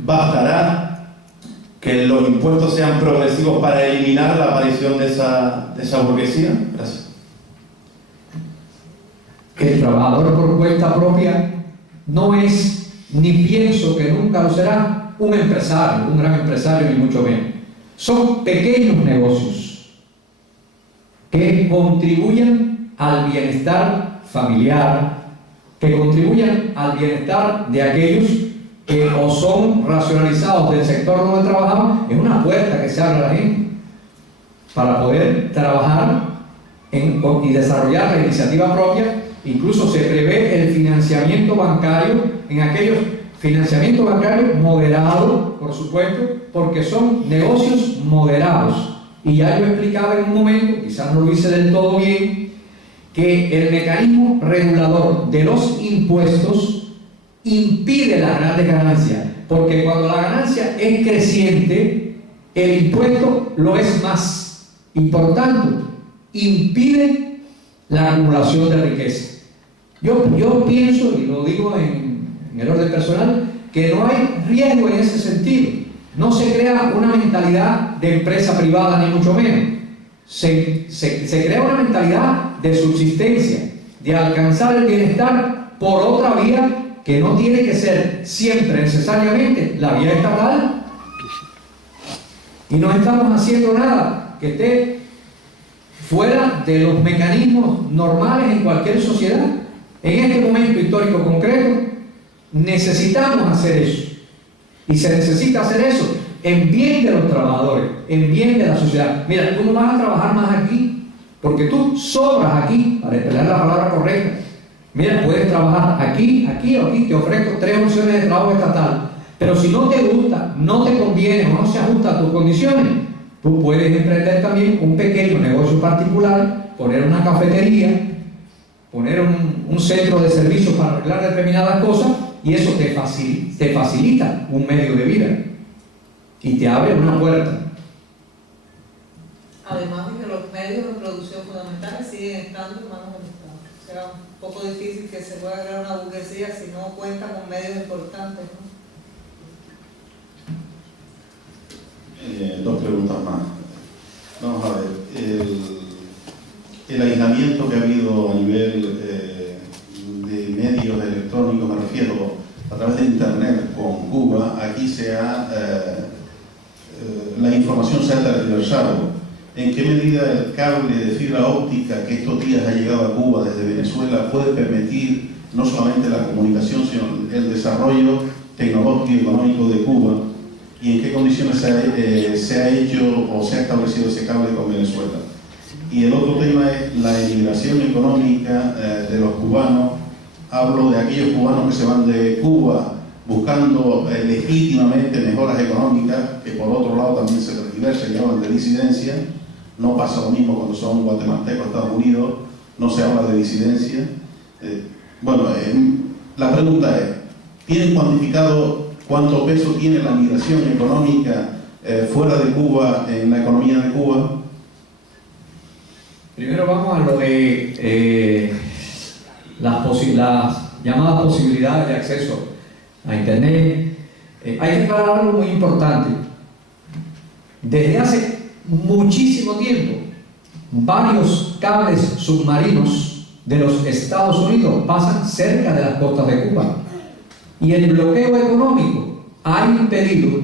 ¿bastará que los impuestos sean progresivos para eliminar la aparición de esa burguesía? Gracias. Que el trabajador por cuenta propia no es, ni pienso que nunca lo será, un empresario, un gran empresario, ni mucho menos. Son pequeños negocios que contribuyen al bienestar familiar, que contribuyen al bienestar de aquellos que o son racionalizados del sector donde trabajamos. Es una puerta que se abre a la gente para poder trabajar y desarrollar la iniciativa propia. Incluso se prevé el financiamiento bancario, en aquellos financiamiento bancario moderado, por supuesto, porque son negocios moderados. Y ya yo explicaba en un momento, quizás no lo hice del todo bien, que el mecanismo regulador de los impuestos impide las grandes ganancias, porque cuando la ganancia es creciente, el impuesto lo es más, y por tanto impide la acumulación de riqueza. Yo pienso, y lo digo en el orden personal, que no hay riesgo en ese sentido. No se crea una mentalidad de empresa privada, ni mucho menos. se crea una mentalidad de subsistencia, de alcanzar el bienestar por otra vía que no tiene que ser siempre necesariamente la vía estatal. Y no estamos haciendo nada que esté fuera de los mecanismos normales en cualquier sociedad. En este momento histórico concreto necesitamos hacer eso, y se necesita hacer eso en bien de los trabajadores, en bien de la sociedad. Mira, tú no vas a trabajar más aquí porque tú sobras aquí, para emplear la palabra correcta. Mira, puedes trabajar aquí, aquí o aquí, te ofrezco 3 opciones de trabajo estatal, pero si no te gusta, no te conviene o no se ajusta a tus condiciones, tú puedes emprender también un pequeño negocio particular, poner una cafetería, poner un centro de servicios para arreglar determinadas cosas, y eso te facilita un medio de vida y te abre una puerta. Además de que los medios de producción fundamentales siguen estando en manos del Estado. Será un poco difícil que se pueda crear una burguesía si no cuenta con medios importantes, ¿no? 2 preguntas más. Vamos a ver. El aislamiento que ha habido a nivel de medios electrónicos, me refiero a través de Internet con Cuba, aquí la información se ha tergiversado. ¿En qué medida el cable de fibra óptica que estos días ha llegado a Cuba desde Venezuela puede permitir no solamente la comunicación, sino el desarrollo tecnológico y económico de Cuba? ¿Y en qué condiciones se ha hecho o se ha establecido ese cable con Venezuela? Y el otro tema es la emigración económica de los cubanos. Hablo de aquellos cubanos que se van de Cuba buscando legítimamente mejoras económicas, que por otro lado también se tergiversan y hablan de disidencia. No pasa lo mismo cuando son guatemaltecos a Estados Unidos, no se habla de disidencia. La pregunta es, ¿tienen cuantificado cuánto peso tiene la migración económica fuera de Cuba en la economía de Cuba? Primero vamos a lo de las llamadas posibilidades de acceso a Internet. Hay que aclarar algo muy importante. Desde hace muchísimo tiempo, varios cables submarinos de los Estados Unidos pasan cerca de las costas de Cuba. Y el bloqueo económico ha impedido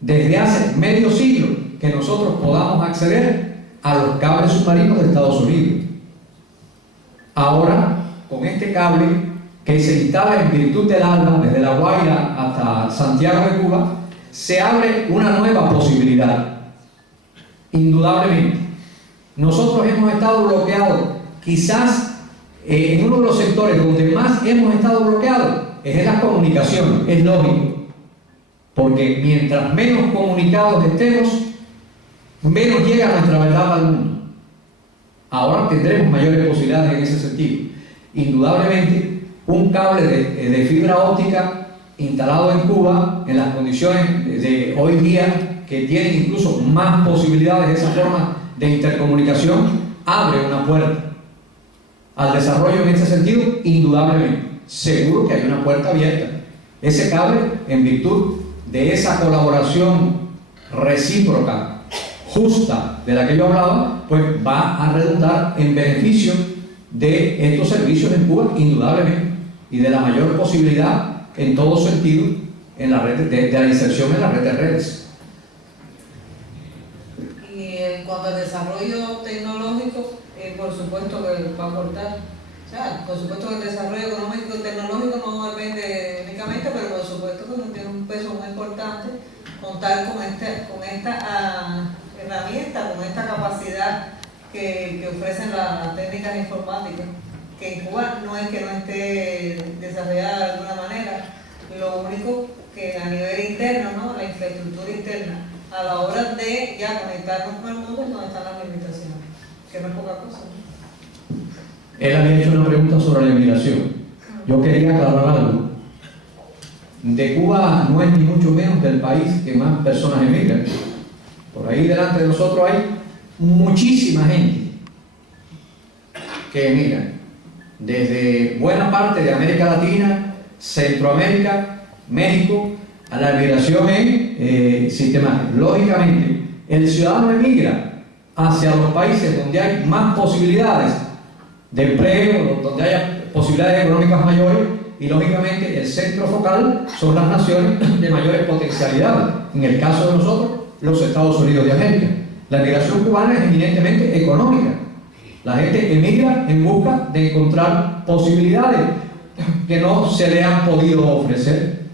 desde hace medio siglo que nosotros podamos acceder a los cables submarinos de Estados Unidos. Ahora, con este cable que se instala en Virtud del Alba, desde La Guaira hasta Santiago de Cuba, se abre una nueva posibilidad. Indudablemente, nosotros hemos estado bloqueados, quizás en uno de los sectores donde más hemos estado bloqueados es en las comunicaciones, es lógico, porque mientras menos comunicados estemos, menos llega nuestra verdad al mundo. Ahora tendremos mayores posibilidades en ese sentido. Indudablemente, un cable de fibra óptica instalado en Cuba, en las condiciones de hoy día, que tienen incluso más posibilidades de esa forma de intercomunicación, abre una puerta al desarrollo en ese sentido, indudablemente. Seguro que hay una puerta abierta. Ese cable, en virtud de esa colaboración recíproca, justa, de la que yo hablaba, pues va a redundar en beneficio de estos servicios en Cuba, indudablemente, y de la mayor posibilidad en todo sentido en la red de la inserción en la red de redes. Y en cuanto al desarrollo tecnológico, por supuesto que va a aportar. O sea, por supuesto que el desarrollo económico y tecnológico no depende únicamente, pero por supuesto que tiene un peso muy importante contar con esta herramienta, con esta capacidad que ofrecen las técnicas informáticas, que en Cuba no es que no esté desarrollada de alguna manera. Lo único que a nivel interno, ¿no?, la infraestructura interna, a la hora de ya conectarnos con el mundo es donde están las limitaciones, que no es poca cosa, ¿no? Él había hecho una pregunta sobre la inmigración. Yo quería aclarar algo. De Cuba no es ni mucho menos del país que más personas emigran. Por ahí delante de nosotros hay muchísima gente que emigra. Desde buena parte de América Latina, Centroamérica, México, a la migración en sistemática. Lógicamente, el ciudadano emigra hacia los países donde hay más posibilidades de empleo, donde haya posibilidades económicas mayores, y lógicamente el centro focal son las naciones de mayores potencialidades. En el caso de nosotros, los Estados Unidos de América. La migración cubana es eminentemente económica. La gente emigra en busca de encontrar posibilidades que no se le han podido ofrecer.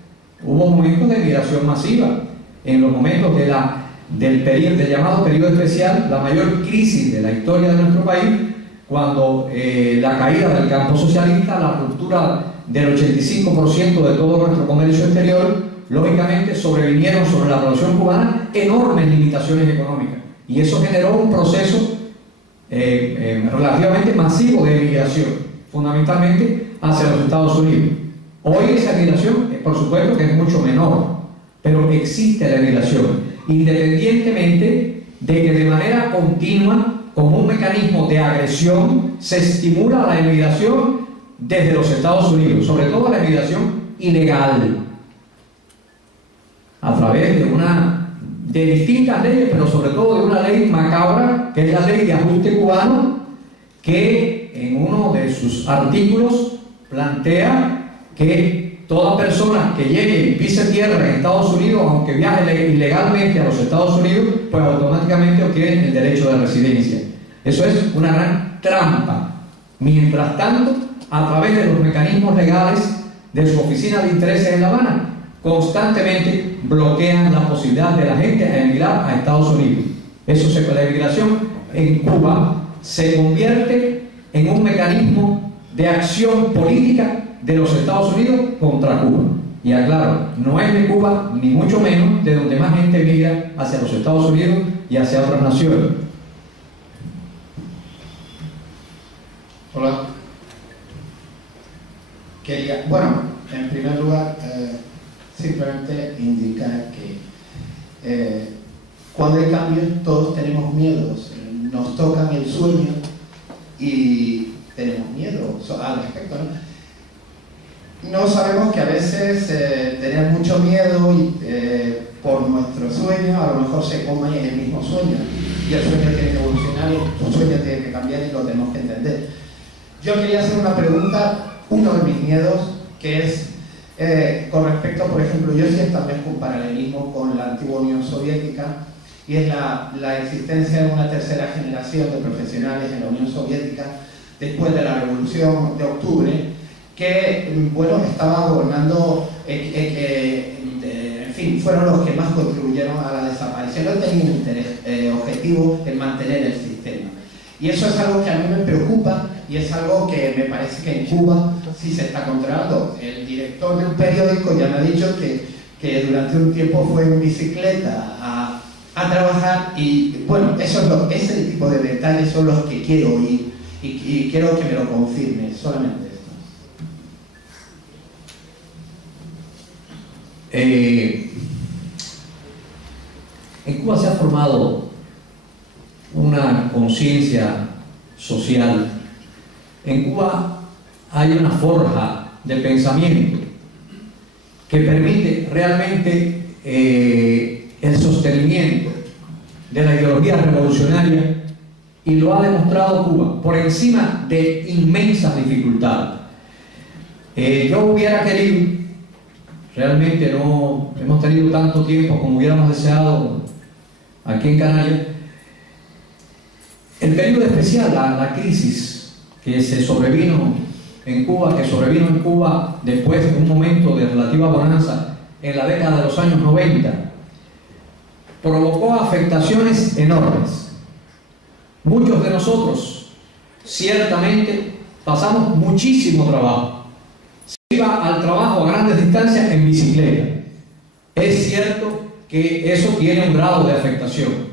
Hubo momentos de migración masiva. En los momentos del llamado periodo especial, la mayor crisis de la historia de nuestro país, cuando la caída del campo socialista, la ruptura del 85% de todo nuestro comercio exterior, lógicamente sobrevinieron sobre la población cubana enormes limitaciones económicas. Y eso generó un proceso relativamente masivo de migración, fundamentalmente hacia los Estados Unidos. Hoy esa migración, por supuesto que es mucho menor, pero existe la migración, independientemente de que de manera continua, como un mecanismo de agresión, se estimula la emigración desde los Estados Unidos, sobre todo la emigración ilegal, a través de distintas leyes, pero sobre todo de una ley macabra, que es la ley de ajuste cubano, que en uno de sus artículos plantea que toda persona que llegue y pise tierra en Estados Unidos, aunque viaje ilegalmente a los Estados Unidos, pues automáticamente obtiene el derecho de residencia. Eso es una gran trampa. Mientras tanto, a través de los mecanismos legales de su oficina de intereses en La Habana, constantemente bloquean la posibilidad de la gente a emigrar a Estados Unidos. La emigración en Cuba se convierte en un mecanismo de acción política de los Estados Unidos contra Cuba. Y aclaro, no es de Cuba, ni mucho menos de donde más gente emigra hacia los Estados Unidos y hacia otras naciones. Hola. Bueno, en primer lugar, simplemente indicar que cuando hay cambios todos tenemos miedos, nos tocan el sueño y tenemos miedo al respecto, ¿no? No sabemos que a veces tener mucho miedo por nuestro sueño, a lo mejor se come en el mismo sueño y el sueño tiene que evolucionar y el sueño tiene que cambiar y lo tenemos que entender. Yo quería hacer una pregunta, uno de mis miedos, que es con respecto, por ejemplo, yo sí establezco un paralelismo con la antigua Unión Soviética, y es la existencia de una tercera generación de profesionales en la Unión Soviética después de la Revolución de Octubre, que, bueno, estaba gobernando, en fin, fueron los que más contribuyeron a la desaparición, no tenían un interés objetivo en mantener el sistema. Y eso es algo que a mí me preocupa y es algo que me parece que en Cuba sí se está controlando. El director del periódico ya me ha dicho que durante un tiempo fue en bicicleta a trabajar y, bueno, ese tipo de detalles son los que quiero oír y quiero que me lo confirme, solamente esto. En Cuba se ha formado una conciencia social. En Cuba hay una forja de pensamiento que permite realmente el sostenimiento de la ideología revolucionaria, y lo ha demostrado Cuba por encima de inmensas dificultades. Yo hubiera querido, realmente no hemos tenido tanto tiempo como hubiéramos deseado aquí en Canarias. El periodo especial, la crisis que sobrevino en Cuba después de un momento de relativa bonanza en la década de los años 90, provocó afectaciones enormes. Muchos de nosotros ciertamente pasamos muchísimo trabajo. Se iba al trabajo a grandes distancias en bicicleta. Es cierto que eso tiene un grado de afectación,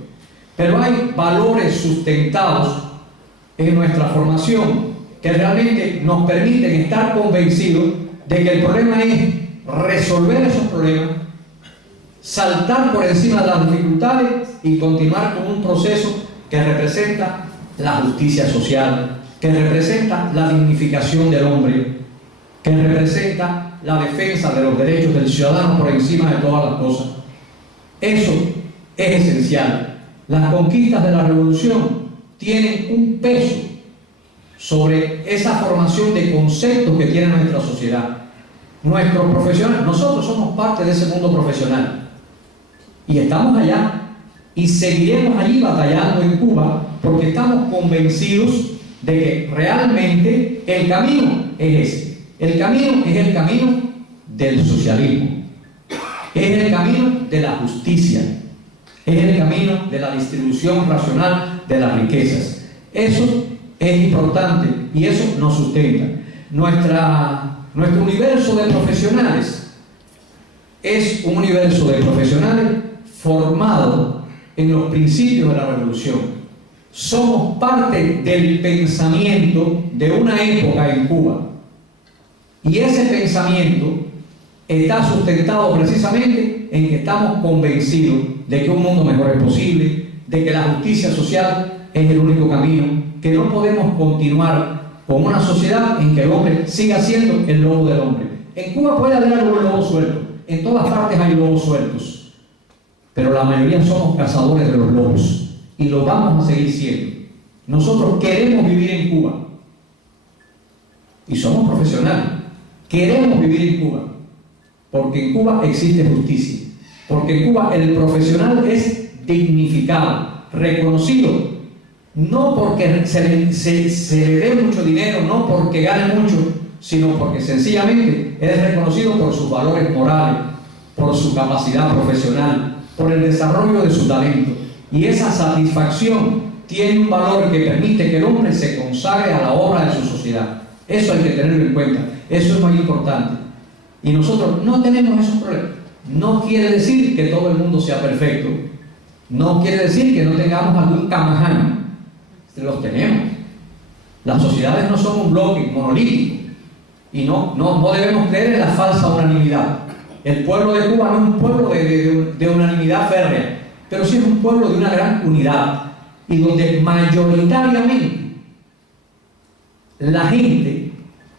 pero hay valores sustentados en nuestra formación que realmente nos permiten estar convencidos de que el problema es resolver esos problemas, saltar por encima de las dificultades y continuar con un proceso que representa la justicia social, que representa la dignificación del hombre, que representa la defensa de los derechos del ciudadano por encima de todas las cosas. Eso es esencial. Las conquistas de la revolución tienen un peso sobre esa formación de conceptos que tiene nuestra sociedad. Nuestros profesionales, nosotros somos parte de ese mundo profesional y estamos allá y seguiremos allí batallando en Cuba porque estamos convencidos de que realmente el camino es ese. El camino es el camino del socialismo, es el camino de la justicia, es el camino de la distribución racional de las riquezas. Eso es importante y eso nos sustenta. Nuestro universo de profesionales es un universo de profesionales formado en los principios de la revolución. Somos parte del pensamiento de una época en Cuba y ese pensamiento está sustentado precisamente en que estamos convencidos de que un mundo mejor es posible, de que la justicia social es el único camino, que no podemos continuar con una sociedad en que el hombre siga siendo el lobo del hombre. En Cuba puede haber algún lobo suelto, en todas partes hay lobos sueltos, pero la mayoría somos cazadores de los lobos y lo vamos a seguir siendo. Nosotros queremos vivir en Cuba y somos profesionales, queremos vivir en Cuba porque en Cuba existe justicia, porque en Cuba el profesional es dignificado, reconocido, no porque se le dé mucho dinero, no porque gane mucho, sino porque sencillamente es reconocido por sus valores morales, por su capacidad profesional, por el desarrollo de su talento. Y esa satisfacción tiene un valor que permite que el hombre se consagre a la obra de su sociedad. Eso hay que tenerlo en cuenta, eso es muy importante. Y nosotros no tenemos esos problemas. No quiere decir que todo el mundo sea perfecto, no quiere decir que no tengamos algún camaján. Los tenemos. Las sociedades no son un bloque monolítico y no debemos creer en la falsa unanimidad. El pueblo de Cuba no es un pueblo de unanimidad férrea, pero sí es un pueblo de una gran unidad y donde mayoritariamente la gente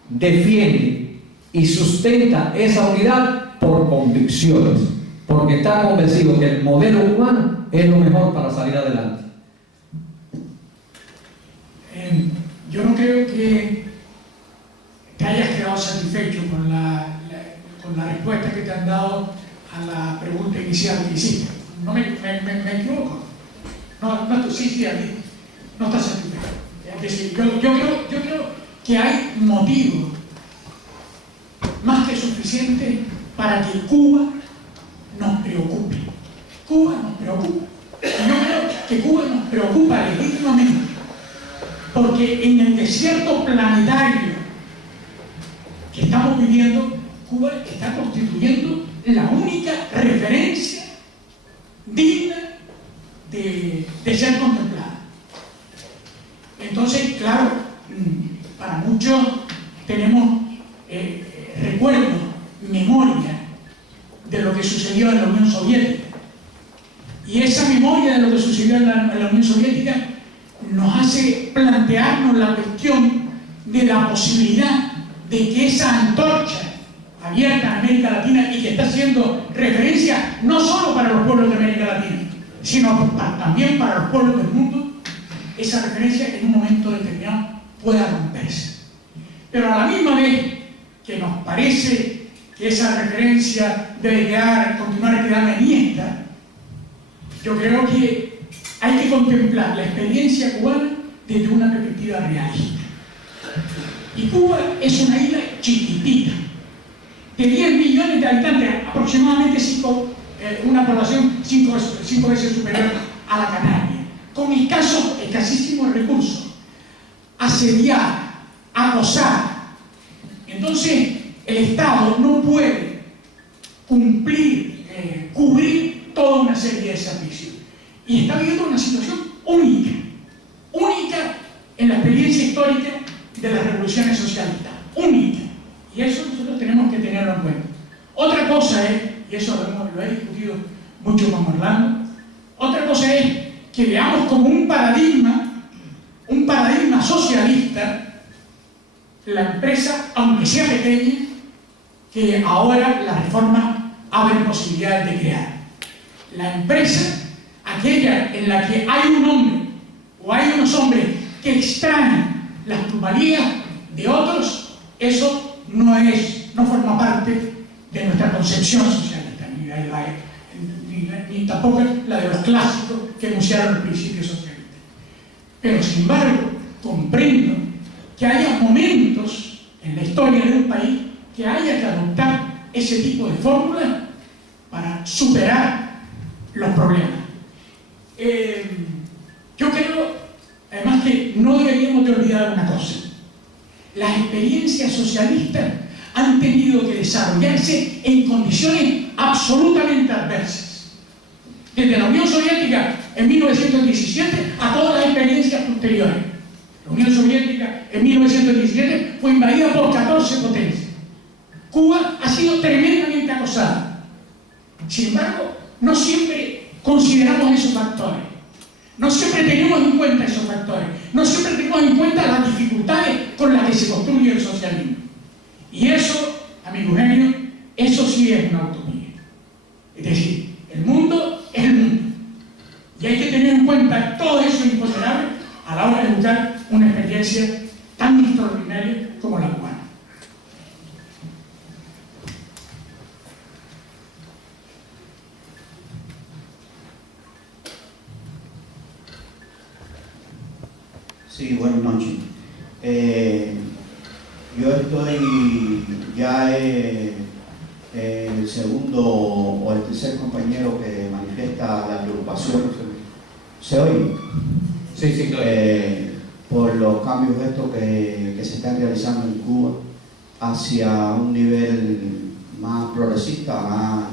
defiende y sustenta esa unidad por convicciones, porque está convencido que el modelo cubano es lo mejor para salir adelante. Yo no creo que te hayas quedado satisfecho con la respuesta que te han dado a la pregunta inicial que hiciste. No me equivoco. Sí, aquí no estás satisfecho. Es decir, yo creo que hay motivos más que suficientes para que Cuba nos preocupe. Cuba nos preocupa. Y yo creo que Cuba nos preocupa legítimamente. Porque en el desierto planetario que estamos viviendo, Cuba está constituyendo la única referencia digna de ser contemplada. Entonces, claro, para muchos tenemos recuerdos, memoria de lo que sucedió en la Unión Soviética. Y esa memoria de lo que sucedió en la Unión Soviética nos hace plantearnos la cuestión de la posibilidad de que esa antorcha abierta en América Latina y que está haciendo referencia no solo para los pueblos de América Latina, sino también para los pueblos del mundo, esa referencia en un momento determinado pueda romperse. Pero a la misma vez que nos parece que esa referencia debe continuar quedando eniesta, yo creo que hay que contemplar la experiencia cubana desde una perspectiva realista. Y Cuba es una isla chiquitita, de 10 millones de habitantes, aproximadamente una población 5 veces superior a la canaria, con escasísimos recursos, asediada, acosada. Entonces, el Estado no puede cubrir toda una serie de servicios. Y está viviendo una situación única en la experiencia histórica de las revoluciones socialistas, única. Y eso nosotros tenemos que tenerlo en cuenta. Otra cosa es, y eso lo he discutido mucho con Orlando, otra cosa es que veamos como un paradigma socialista, la empresa, aunque sea pequeña, que ahora las reformas abren posibilidades de crear. La empresa aquella en la que hay un hombre o hay unos hombres que extraen las plusvalías de otros, eso no forma parte de nuestra concepción socialista, ni tampoco la de los clásicos que enunciaron los principios socialistas. Pero sin embargo, comprendo que haya momentos en la historia de un país que haya que adoptar ese tipo de fórmulas para superar los problemas. Yo creo, además, que no deberíamos de olvidar una cosa. Las experiencias socialistas han tenido que desarrollarse en condiciones absolutamente adversas. Desde la Unión Soviética en 1917 a todas las experiencias posteriores. La Unión Soviética en 1917 fue invadida por 14 potencias. Cuba ha sido tremendamente acosada. Sin embargo, no siempre consideramos esos factores. No siempre tenemos en cuenta esos factores. No siempre tenemos en cuenta las dificultades con las que se construye el socialismo. Y eso, amigo Eugenio, eso sí es una utopía. Es decir, el mundo es el mundo. Y hay que tener en cuenta todo eso imponderable a la hora de buscar una experiencia tan extraordinaria como la cubana. Sí, buenas noches. Yo estoy ya el segundo o el tercer compañero que manifiesta la preocupación. ¿Se oye? Sí, sí, claro. Por los cambios estos que se están realizando en Cuba hacia un nivel más progresista, más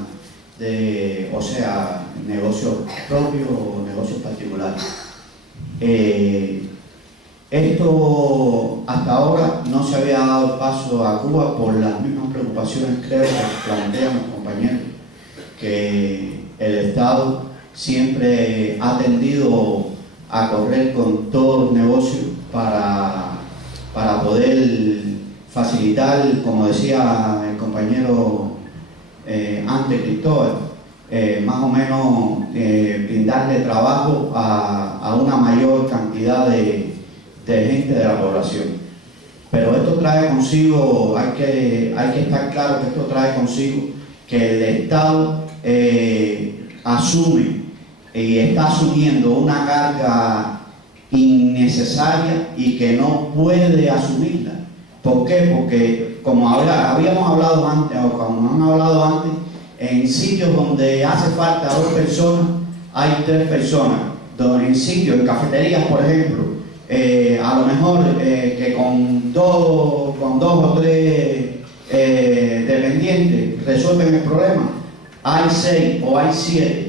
de, o sea, negocios propios o negocios particulares. Esto hasta ahora no se había dado el paso a Cuba por las mismas preocupaciones, creo, que plantean los compañeros, que el Estado siempre ha tendido a correr con todos los negocios para poder facilitar, como decía el compañero antes, Cristóbal, más o menos brindarle trabajo a una mayor cantidad de gente de la población. Pero esto trae consigo, hay que estar claro que esto trae consigo que el Estado asume y está asumiendo una carga innecesaria y que no puede asumirla. ¿Por qué? Porque como habíamos hablado antes, o como han hablado antes, en sitios donde hace falta 2 personas, hay 3 personas. En sitios, en cafeterías, por ejemplo, a lo mejor que con dos o 3 dependientes resuelven el problema, hay 6 o hay 7.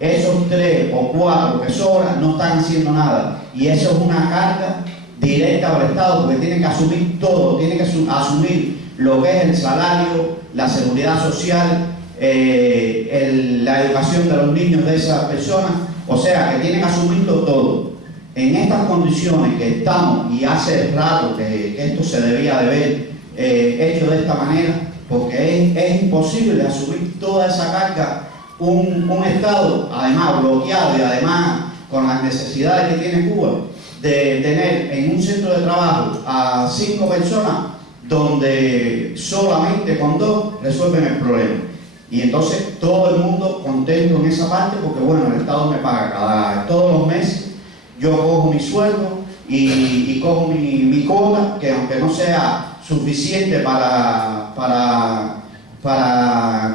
Esos 3 o 4 que sobran no están haciendo nada. Y eso es una carga directa al Estado, porque tiene que asumir todo, tiene que asumir lo que es el salario, la seguridad social, la educación de los niños de esas personas, o sea, que tienen que asumirlo todo. En estas condiciones que estamos, y hace rato que esto se debía de ver hecho de esta manera, porque es imposible asumir toda esa carga un Estado, además bloqueado y además con las necesidades que tiene Cuba, de tener en un centro de trabajo a 5 personas donde solamente con 2 resuelven el problema. Y entonces todo el mundo contento en esa parte, porque bueno, el Estado me paga todos los meses, yo cojo mi sueldo y cojo mi cuota, que aunque no sea suficiente para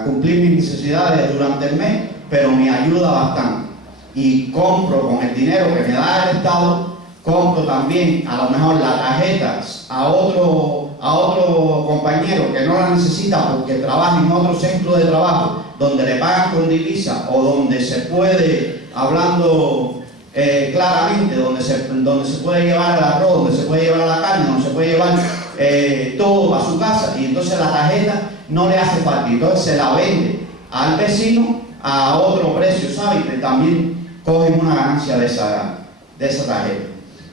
cumplir mis necesidades durante el mes, pero me ayuda bastante. Y compro con el dinero que me da el Estado, compro también a lo mejor las tarjetas a otro compañero que no la necesita porque trabaja en otro centro de trabajo donde le pagan con divisa o donde se puede, hablando claramente, donde se puede llevar el arroz, donde se puede llevar la carne, donde se puede llevar todo a su casa, y entonces la tarjeta no le hace falta, entonces se la vende al vecino a otro precio, ¿sabes? Que también cogen una ganancia de esa tarjeta.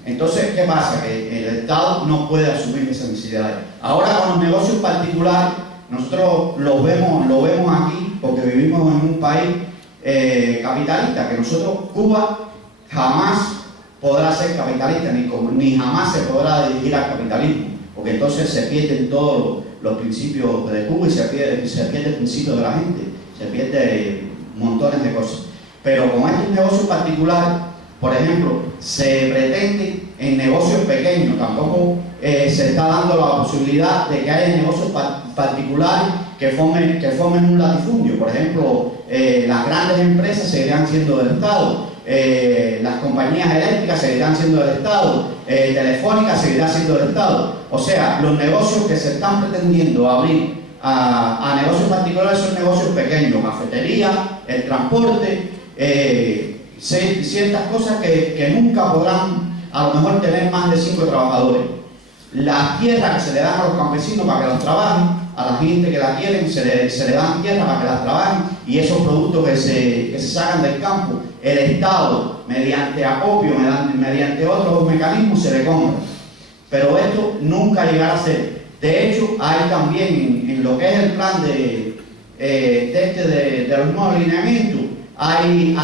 Entonces, ¿qué pasa? Que el Estado no puede asumir esas necesidades. Ahora con los negocios particulares, nosotros lo vemos aquí, porque vivimos en un país capitalista, que Cuba jamás podrá ser capitalista, ni jamás se podrá dirigir al capitalismo, porque entonces se pierden todos los principios de Cuba y se pierde el principio de la gente, se pierde montones de cosas. Pero con estos negocios particulares, por ejemplo, se pretende en negocios pequeños, tampoco se está dando la posibilidad de que haya negocios particulares que formen un latifundio. Por ejemplo, las grandes empresas seguirán siendo del Estado, las compañías eléctricas seguirán siendo del Estado, Telefónica seguirá siendo del Estado. O sea, los negocios que se están pretendiendo abrir a negocios particulares son negocios pequeños, cafetería, el transporte, ciertas cosas que nunca podrán a lo mejor tener más de 5 trabajadores. Las tierras que se le dan a los campesinos para que las trabajen, a la gente que la quieren se le dan tierras para que las trabajen, y esos productos que se sacan del campo, el Estado, mediante acopio, mediante otros mecanismos, se le compra. Pero esto nunca llegará a ser. De hecho, hay también en lo que es el plan de los nuevos lineamientos, hay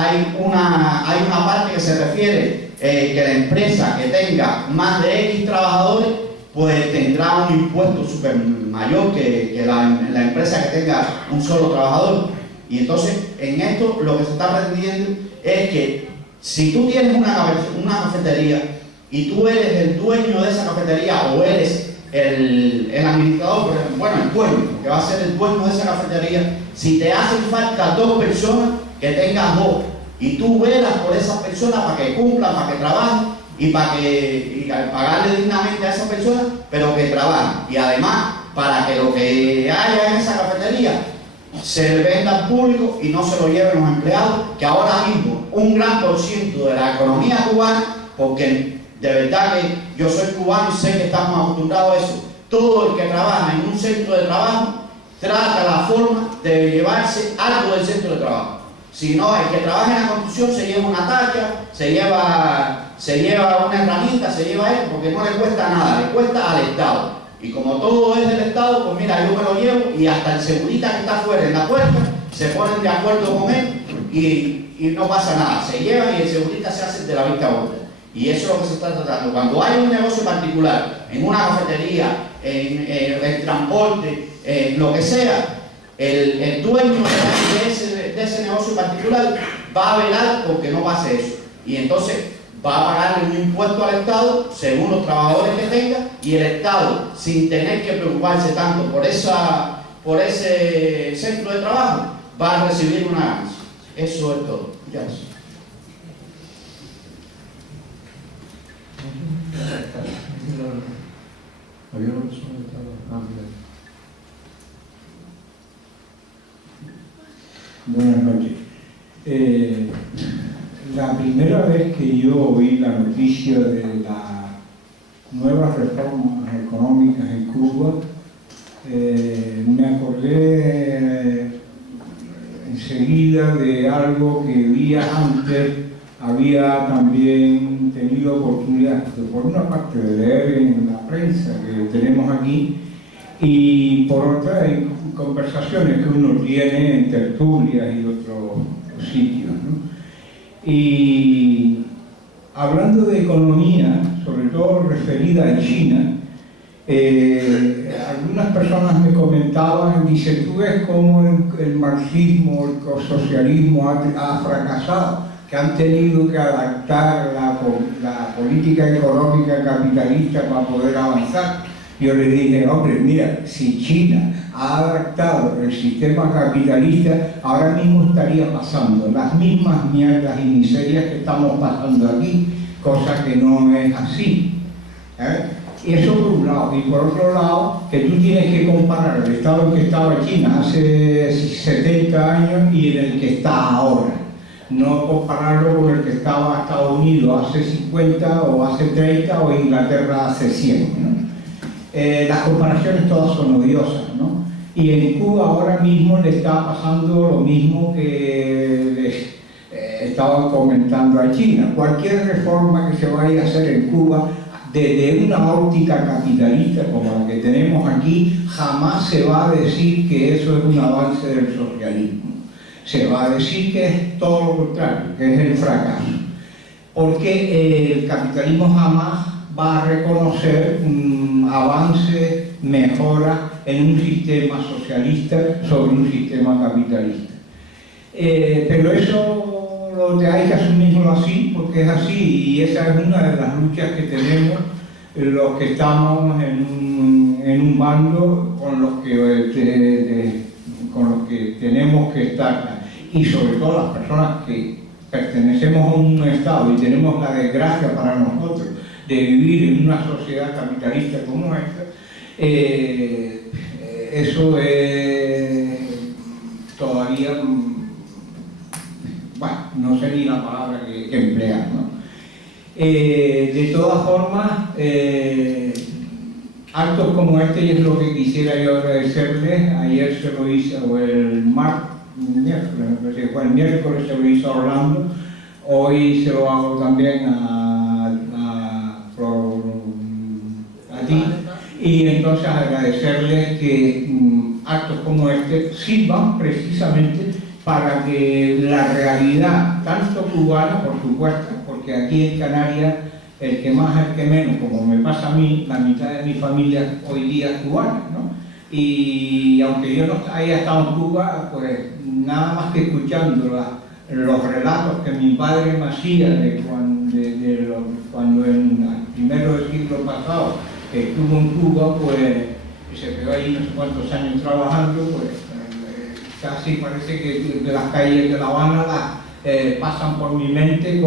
una parte que se refiere que la empresa que tenga más de X trabajadores pues tendrá un impuesto súper mayor que la empresa que tenga un solo trabajador. Y entonces en esto lo que se está pretendiendo es que si tú tienes una cafetería y tú eres el dueño de esa cafetería o eres el administrador, bueno, el dueño, que va a ser el dueño de esa cafetería, si te hacen falta 2 personas, que tengas 2, y tú velas por esas personas para que cumplan, para que trabajen y pagarle dignamente a esas personas, pero que trabajen. Y además, para que lo que haya en esa cafetería se venda al público y no se lo lleven los empleados, que ahora mismo un gran por ciento de la economía cubana, porque de verdad que yo soy cubano y sé que estamos acostumbrados a eso, todo el que trabaja en un centro de trabajo trata la forma de llevarse algo del centro de trabajo. Si no, el que trabaja en la construcción se lleva una tacha, se lleva una herramienta, se lleva esto, porque no le cuesta nada, le cuesta al Estado. Y como todo es del Estado, pues mira, yo me lo llevo, y hasta el segurita que está afuera en la puerta se ponen de acuerdo con él y no pasa nada. Se llevan y el segurita se hace de la vista gorda. Y eso es lo que se está tratando. Cuando hay un negocio particular, en una cafetería, en el transporte, lo que sea, el dueño de ese negocio particular va a velar porque no pase eso. Y entonces va a pagarle un impuesto al Estado según los trabajadores que tenga, y el Estado, sin tener que preocuparse tanto por ese centro de trabajo, va a recibir una ganancia. Eso es todo. Ya es. Había una persona que estaba... Buenas noches. La primera vez que yo oí la noticia de las nuevas reformas económicas en Cuba, me acordé enseguida de algo que días antes había también tenido oportunidad, por una parte, de leer en la prensa que tenemos aquí, y por otra en conversaciones que uno tiene en tertulias y otros sitios, ¿no? Y hablando de economía, sobre todo referida a China, algunas personas me comentaban, dice, tú ves cómo el marxismo, el socialismo ha fracasado, que han tenido que adaptar la política económica capitalista para poder avanzar. Yo le dije, hombre, mira, si China ha adaptado el sistema capitalista, ahora mismo estaría pasando las mismas mierdas y miserias que estamos pasando aquí, cosa que no es así. Y eso por un lado. Y por otro lado, que tú tienes que comparar el estado en que estaba China hace 70 años y en el que está ahora. No compararlo con el que estaba Estados Unidos hace 50 o hace 30 o Inglaterra hace 100, ¿no? Las comparaciones todas son odiosas, ¿no? Y en Cuba ahora mismo le está pasando lo mismo que les estaban comentando a China. Cualquier reforma que se vaya a hacer en Cuba, desde una óptica capitalista como la que tenemos aquí, jamás se va a decir que eso es un avance del socialismo. se va a decir que es todo lo contrario, que es el fracaso. Porque el capitalismo jamás va a reconocer avance, mejora en un sistema socialista sobre un sistema capitalista. Pero eso hay que asumirlo así, porque es así, y esa es una de las luchas que tenemos los que estamos en un bando con los que tenemos que estar, y sobre todo las personas que pertenecemos a un Estado y tenemos la desgracia para nosotros de vivir en una sociedad capitalista como esta. Eso es todavía, bueno, no sé ni la palabra que emplear, ¿no? De todas formas, actos como este, y es lo que quisiera yo agradecerles. Ayer se lo hice, o el miércoles, me parece que fue el miércoles, se lo hizo a Orlando. Hoy se lo hago también a ti. Y entonces agradecerles que actos como este sirvan precisamente para que la realidad, tanto cubana, por supuesto, porque aquí en Canarias el que más, el que menos, como me pasa a mí, la mitad de mi familia hoy día es cubana, ¿no? Y aunque yo no haya estado en Cuba, pues nada más que escuchando los relatos que mi padre me hacía de cuando en el primero del siglo pasado estuvo en Cuba, pues se quedó ahí no sé cuántos años trabajando, pues casi parece que las calles de La Habana pasan por mi mente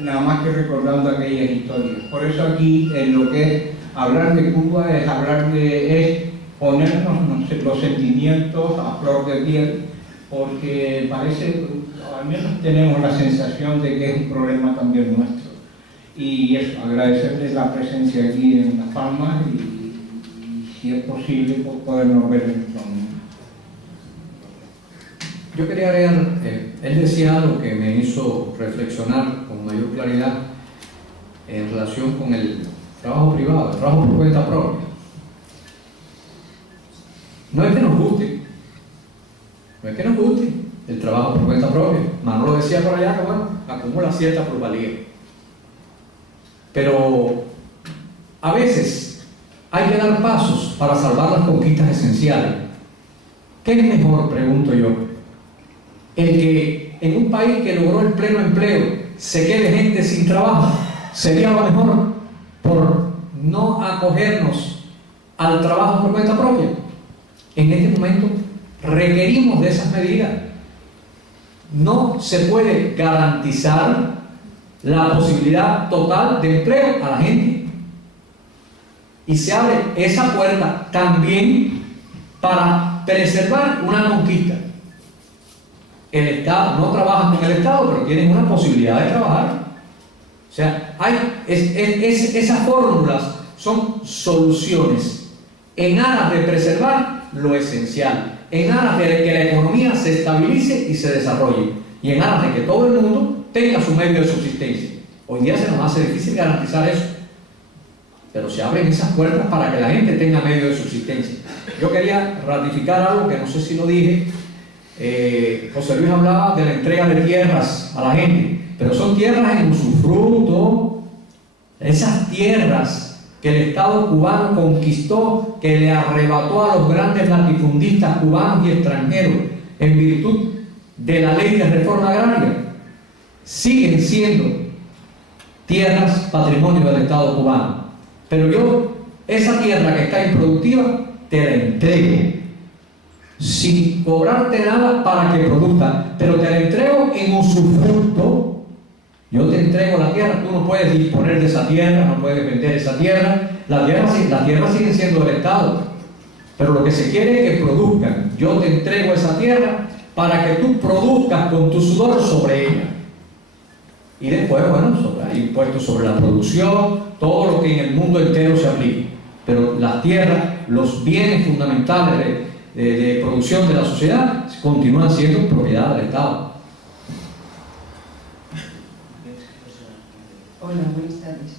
nada más que recordando aquellas historias. Por eso aquí en lo que es hablar de Cuba es ponernos los sentimientos a flor de piel, porque parece, al menos tenemos la sensación de que es un problema también nuestro. Y eso, agradecerles la presencia aquí en Las Palmas y si es posible, pues podernos ver en Yo quería agregar, él decía algo que me hizo reflexionar con mayor claridad en relación con el trabajo privado, el trabajo por cuenta propia. No es que nos guste, el trabajo por cuenta propia. Manolo decía por allá que, bueno, acumula cierta plusvalía. Pero a veces hay que dar pasos para salvar las conquistas esenciales. ¿Qué es mejor, pregunto yo? El que en un país que logró el pleno empleo se quede gente sin trabajo, sería lo mejor por no acogernos al trabajo por cuenta propia. En este momento requerimos de esas medidas. No se puede garantizar la posibilidad total de empleo a la gente, y se abre esa puerta también para preservar una conquista. El Estado no trabaja con el Estado, pero tienen una posibilidad de trabajar. O sea, esas fórmulas son soluciones en aras de preservar lo esencial, en aras de que la economía se estabilice y se desarrolle, y en aras de que todo el mundo tenga su medio de subsistencia. Hoy día se nos hace difícil garantizar eso, pero se abren esas puertas para que la gente tenga medio de subsistencia. Yo quería ratificar algo que no sé si lo dije. José Luis hablaba de la entrega de tierras a la gente, pero son tierras en usufructo. Esas tierras que el Estado cubano conquistó, que le arrebató a los grandes latifundistas cubanos y extranjeros en virtud de la ley de reforma agraria, siguen siendo tierras patrimonio del Estado cubano. Pero yo, esa tierra que está improductiva, te la entrego sin cobrarte nada para que produzca, pero te la entrego en usufructo. Yo te entrego la tierra, tú no puedes disponer de esa tierra, no puedes vender esa tierra. La tierra sigue siendo del Estado, pero lo que se quiere es que produzcan. Yo te entrego esa tierra para que tú produzcas con tu sudor sobre ella. Y después, bueno, hay impuestos sobre la producción, todo lo que en el mundo entero se aplique. Pero las tierras, los bienes fundamentales de producción de la sociedad continúan siendo propiedad del Estado. Hola, buenas tardes.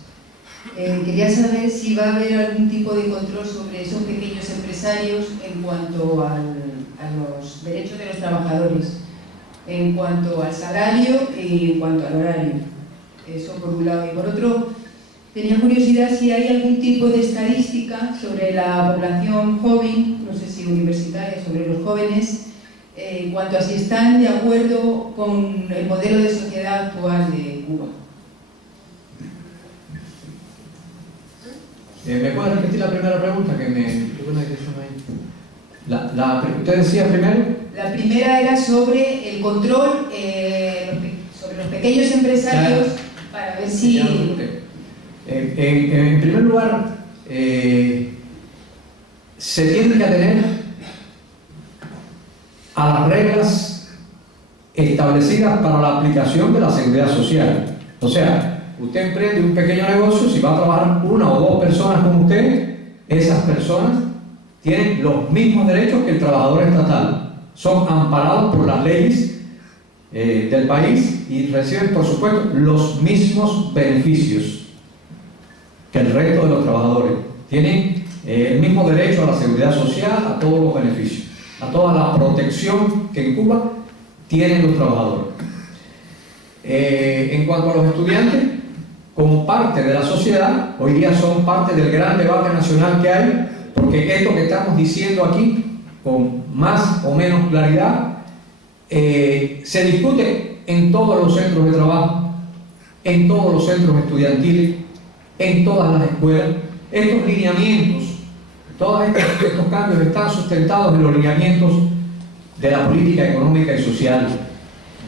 Quería saber si va a haber algún tipo de control sobre esos pequeños empresarios en cuanto a los derechos de los trabajadores, en cuanto al salario y en cuanto al horario. Eso por un lado. Y por otro, tenía curiosidad si hay algún tipo de estadística sobre la población joven, no sé si universitaria, sobre los jóvenes, en cuanto a si están de acuerdo con el modelo de sociedad actual de Cuba. ¿Me puedes repetir la primera pregunta? Que tuve una dirección ahí. ¿Usted decía primero? La primera era sobre el control sobre los pequeños empresarios, para ver si... En primer lugar, se tiene que atener a las reglas establecidas para la aplicación de la seguridad social. O sea, usted emprende un pequeño negocio, si va a trabajar una o dos personas con usted, esas personas tienen los mismos derechos que el trabajador estatal. Son amparados por las leyes del país y reciben, por supuesto, los mismos beneficios que el resto de los trabajadores. Tienen el mismo derecho a la seguridad social, a todos los beneficios, a toda la protección que en Cuba tienen los trabajadores. En cuanto a los estudiantes, como parte de la sociedad, hoy día son parte del gran debate nacional que hay, porque esto que estamos diciendo aquí, con más o menos claridad, se discute en todos los centros de trabajo, en todos los centros estudiantiles, en todas las escuelas. Estos lineamientos, todos estos cambios están sustentados en los lineamientos de la política económica y social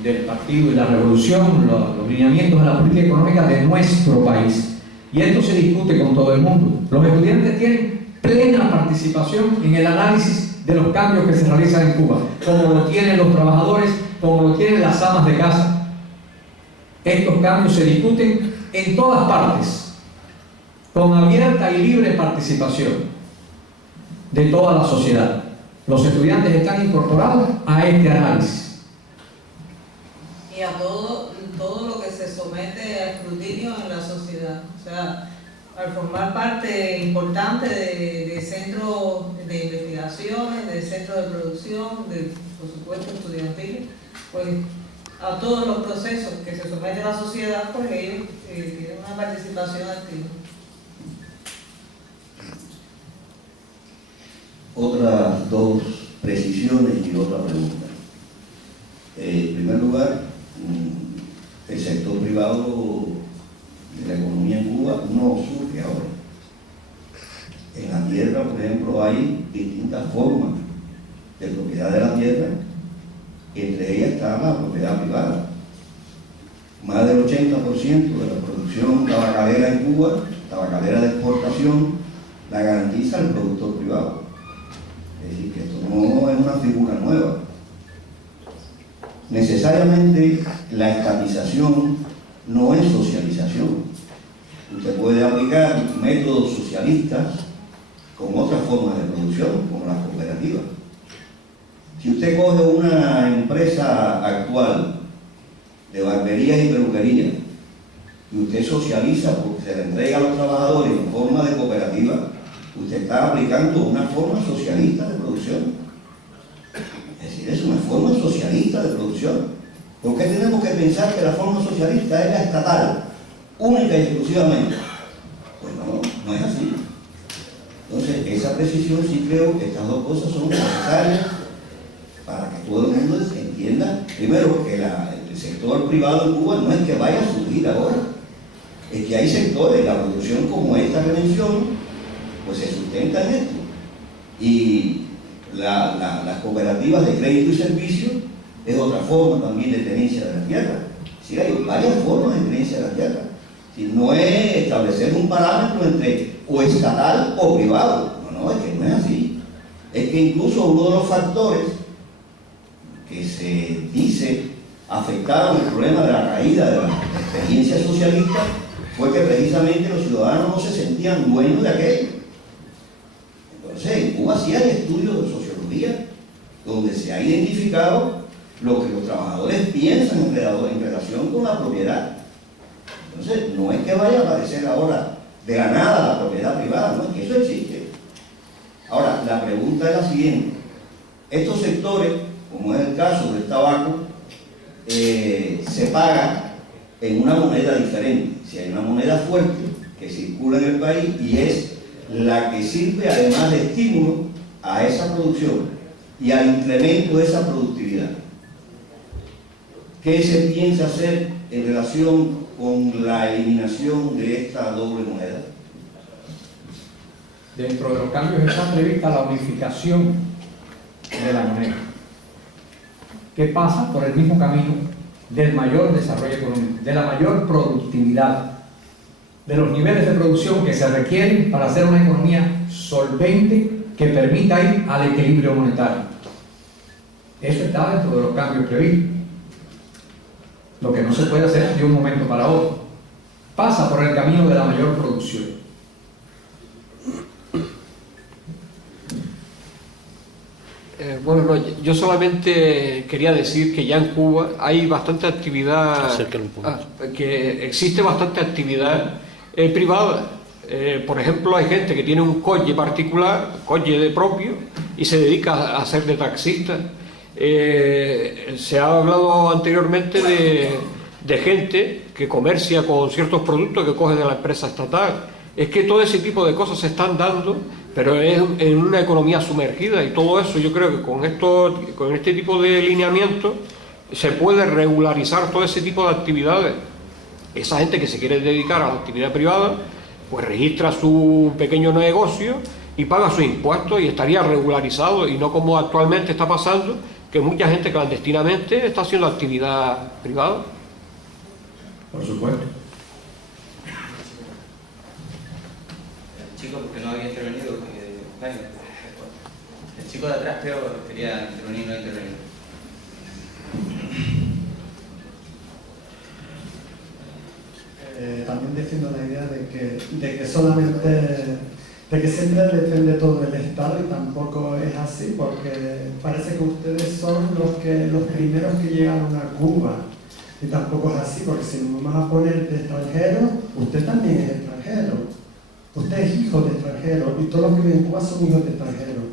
del partido y la revolución, los lineamientos de la política económica de nuestro país. Y esto se discute con todo el mundo. Los estudiantes tienen plena participación en el análisis de los cambios que se realizan en Cuba, como lo tienen los trabajadores, como lo tienen las amas de casa. Estos cambios se discuten en todas partes, con abierta y libre participación de toda la sociedad. Los estudiantes están incorporados a este análisis. Y a todo lo que se somete a escrutinio en la sociedad. O sea, al formar parte importante de centros de investigaciones, de centros de producción, por supuesto estudiantiles, pues a todos los procesos que se somete a la sociedad, pues ellos tienen una participación activa. Otras dos precisiones y otra pregunta. En primer lugar, el sector privado de la economía en Cuba no surge ahora. En la tierra, por ejemplo, hay distintas formas de propiedad de la tierra, entre ellas está la propiedad privada. Más del 80% de la producción tabacalera en Cuba, tabacalera de exportación, la garantiza el productor privado. Es decir, que esto no es una figura nueva. Necesariamente la estatización no es socialización. Usted puede aplicar métodos socialistas con otras formas de producción, como las cooperativas. Si usted coge una empresa actual de barberías y peluquerías y usted socializa porque se le entrega a los trabajadores en forma de cooperativa, usted está aplicando una forma socialista de producción. Es decir, es una forma socialista de producción. ¿Por qué tenemos que pensar que la forma socialista es la estatal, única y exclusivamente? Pues no es así. Entonces, esa precisión sí creo que estas dos cosas son necesarias para que todo el mundo entienda, primero, que el sector privado en Cuba no es que vaya a surgir ahora, es que hay sectores, la producción como esta que menciono, pues se sustenta en esto. Y las cooperativas de crédito y servicio es otra forma también de tenencia de la tierra. Sí, hay varias formas de tenencia de la tierra. Si no es establecer un parámetro entre o estatal o privado. No, es que no es así. Es que incluso uno de los factores que se dice afectaron el problema de la caída de la experiencia socialista fue que precisamente los ciudadanos no se sentían dueños de aquello. Entonces, en Cuba sí hay estudios de sociología donde se ha identificado lo que los trabajadores piensan en relación con la propiedad. Entonces, no es que vaya a aparecer ahora de la nada la propiedad privada, ¿no? Que eso existe. Ahora, la pregunta es la siguiente. Estos sectores, como es el caso del tabaco, se paga en una moneda diferente. Si hay una moneda fuerte que circula en el país y es la que sirve además de estímulo a esa producción y al incremento de esa productividad. ¿Qué se piensa hacer en relación con la eliminación de esta doble moneda? Dentro de los cambios está prevista la unificación de la moneda, que pasa por el mismo camino del mayor desarrollo económico, de la mayor productividad, de los niveles de producción que se requieren para hacer una economía solvente que permita ir al equilibrio monetario. Eso está dentro de los cambios previstos. Lo que no se puede hacer de un momento para otro. Pasa por el camino de la mayor producción. Bueno, no, yo solamente quería decir que ya en Cuba hay bastante actividad, que existe bastante actividad privada. Por ejemplo, hay gente que tiene un coche particular, coche de propio, y se dedica a ser de taxista. Se ha hablado anteriormente de gente que comercia con ciertos productos que coge de la empresa estatal. Es que todo ese tipo de cosas se están dando, pero es en una economía sumergida, y todo eso yo creo que con este tipo de lineamiento se puede regularizar todo ese tipo de actividades. Esa gente que se quiere dedicar a la actividad privada, pues registra su pequeño negocio y paga sus impuestos y estaría regularizado, y no como actualmente está pasando, que mucha gente clandestinamente está haciendo actividad privada. Por supuesto. El chico, porque no había intervenido, el chico de atrás creo que quería intervenir, no ha intervenido. También defiendo la idea de que solamente, de que siempre depende todo el Estado, y tampoco es así, porque parece que ustedes son los primeros que llegaron a Cuba, y tampoco es así, porque si nos vamos a poner de extranjero, usted también es extranjero, usted es hijo de extranjero, y todos los que viven en Cuba son hijos de extranjeros.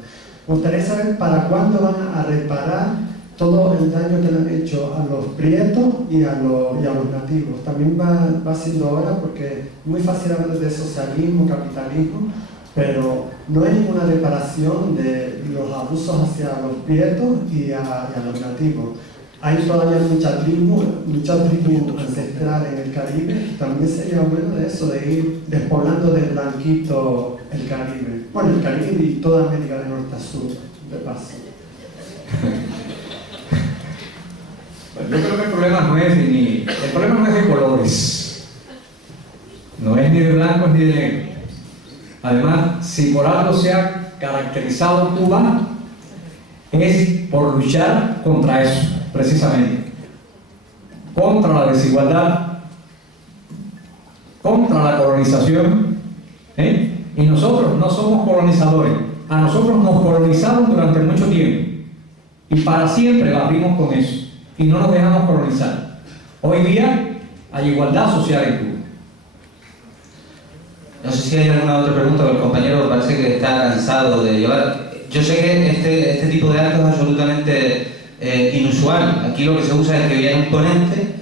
Me gustaría saber para cuándo van a reparar todo el daño que le han hecho a los prietos y a los nativos. También va siendo hora, porque es muy fácil hablar de socialismo, capitalismo, pero no hay ninguna reparación de los abusos hacia los prietos y a los nativos. Hay todavía mucha tribu ancestral en el Caribe, y también sería bueno de eso, de ir despoblando de blanquito el Caribe. Bueno, el Caribe y toda América de norte a sur, de paso. Yo creo que el problema no es de colores, no es ni de blancos ni de negros. Además, si por algo se ha caracterizado Cuba, es por luchar contra eso, precisamente, contra la desigualdad, contra la colonización, y nosotros no somos colonizadores. A nosotros nos colonizaron durante mucho tiempo y para siempre barrimos con eso y no nos dejamos colonizar. Hoy día hay igualdad social en Cuba. No sé si hay alguna otra pregunta, porque el compañero parece que está cansado de llevar. Yo sé que este tipo de actos es absolutamente inusual. Aquí lo que se usa es que viene un ponente,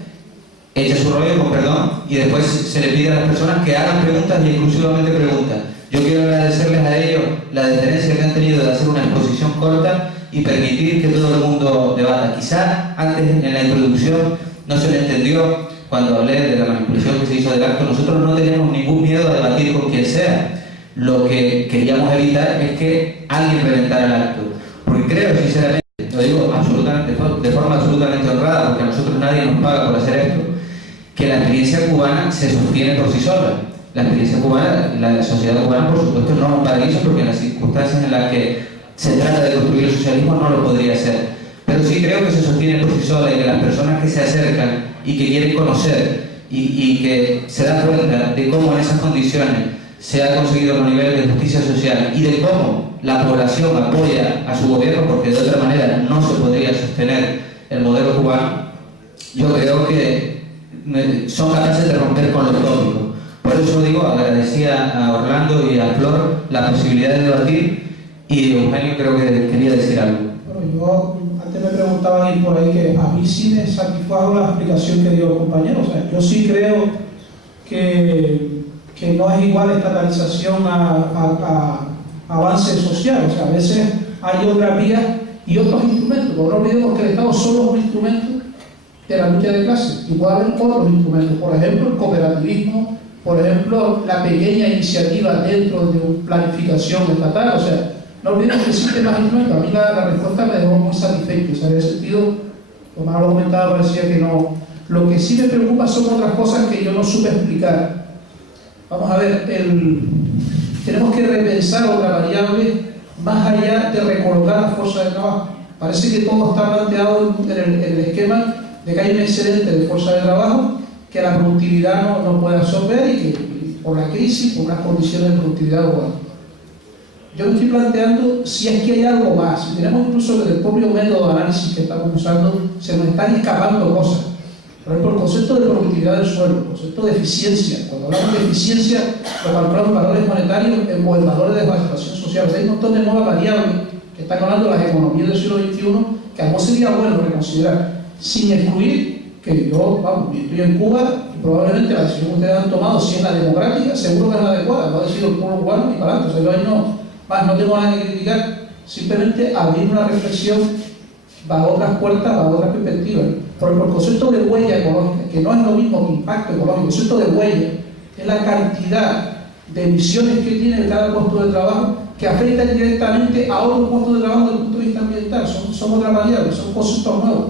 echa su rollo, con perdón, y después se le pide a las personas que hagan preguntas y exclusivamente preguntas. Yo quiero agradecerles a ellos la deferencia que han tenido de hacer una exposición corta y permitir que todo el mundo debata. Quizás antes en la introducción no se le entendió cuando hablé de la manipulación que se hizo del acto. Nosotros no tenemos ningún miedo a debatir con quien sea. Lo que queríamos evitar es que alguien reventara el acto. Porque creo, sinceramente, lo digo de forma absolutamente honrada, porque a nosotros nadie nos paga por hacer esto, que la experiencia cubana se sostiene por sí sola. La experiencia cubana, la sociedad cubana, por supuesto, no es un paraíso, porque en las circunstancias en las que se trata de construir el socialismo no lo podría hacer. Pero sí creo que se sostiene por sí sola, y que las personas que se acercan y que quieren conocer y que se dan cuenta de cómo en esas condiciones se ha conseguido los niveles de justicia social y de cómo la población apoya a su gobierno, porque de otra manera no se podría sostener el modelo cubano, yo creo que son capaces de romper con los tópicos. Por eso digo, agradecía debatir. Y Eugenio creo que quería decir algo. Bueno, yo antes me preguntaban ir por ahí que a mí sí me satisfajo la explicación que dio el compañero. O sea, yo sí creo que no es igual estatalización a avance social. O sea, a veces hay otras vías y otros instrumentos. No olvidemos que el Estado solo es un instrumento de la lucha de clases. Igual hay otros instrumentos, por ejemplo el cooperativismo, por ejemplo la pequeña iniciativa dentro de una planificación estatal. O sea, no olvidemos que existen más instrumentos. A mí la respuesta me dejó muy satisfecho. O sea, en ese sentido, como lo comentaba, parecía que no. Lo que sí me preocupa son otras cosas que yo no supe explicar. Vamos a ver, tenemos que repensar otra variable más allá de recolocar la fuerza de trabajo. Parece que todo está planteado en el esquema de que hay un excedente de fuerza de trabajo que la productividad no puede absorber y que por la crisis, por unas condiciones de productividad global. Yo me estoy planteando si es que hay algo más. Si tenemos incluso que del propio método de análisis que estamos usando se nos están escapando cosas. Por ejemplo, el concepto de productividad del suelo, el concepto de eficiencia. Cuando hablamos de eficiencia, lo calculamos en valores monetarios o en valores de participación social. Hay un montón de nuevas variables que están hablando de las economías del siglo XXI que a lo mejor sería bueno reconsiderar, sin excluir que yo, estoy en Cuba y probablemente la decisión que ustedes han tomado, si es la democrática, seguro que es la adecuada, lo ha decidido el pueblo cubano y para adelante. O sea, yo ahí no tengo nada que criticar, simplemente abrir una reflexión bajo otras puertas, bajo otras perspectivas. Por el concepto de huella ecológica, que no es lo mismo que impacto ecológico, el concepto de huella es la cantidad de emisiones que tiene cada puesto de trabajo que afectan directamente a otros puestos de trabajo desde el punto de vista ambiental. Son otras variables, son conceptos nuevos.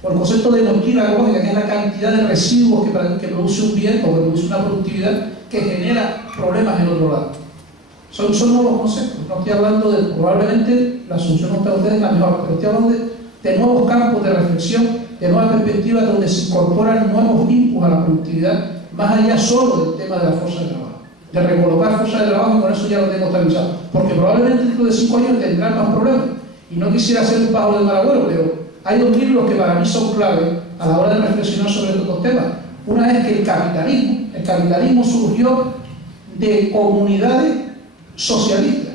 Por el concepto de mochila ecológica, que es la cantidad de residuos que produce un bien o que produce una productividad que genera problemas en otro lado. Son nuevos conceptos. No estoy hablando de, probablemente la solución para ustedes es la mejor, pero estoy hablando de nuevos campos de reflexión, de nuevas perspectivas donde se incorporan nuevos inputs a la productividad, más allá solo del tema de la fuerza de trabajo, de recolocar fuerza de trabajo, y con eso ya lo tengo estabilizado, porque probablemente dentro de 5 años tendrán más problemas. Y no quisiera hacer un pájaro de mal agüero, pero hay 2 libros que para mí son clave a la hora de reflexionar sobre estos temas. Una es que el capitalismo surgió de comunidades socialistas,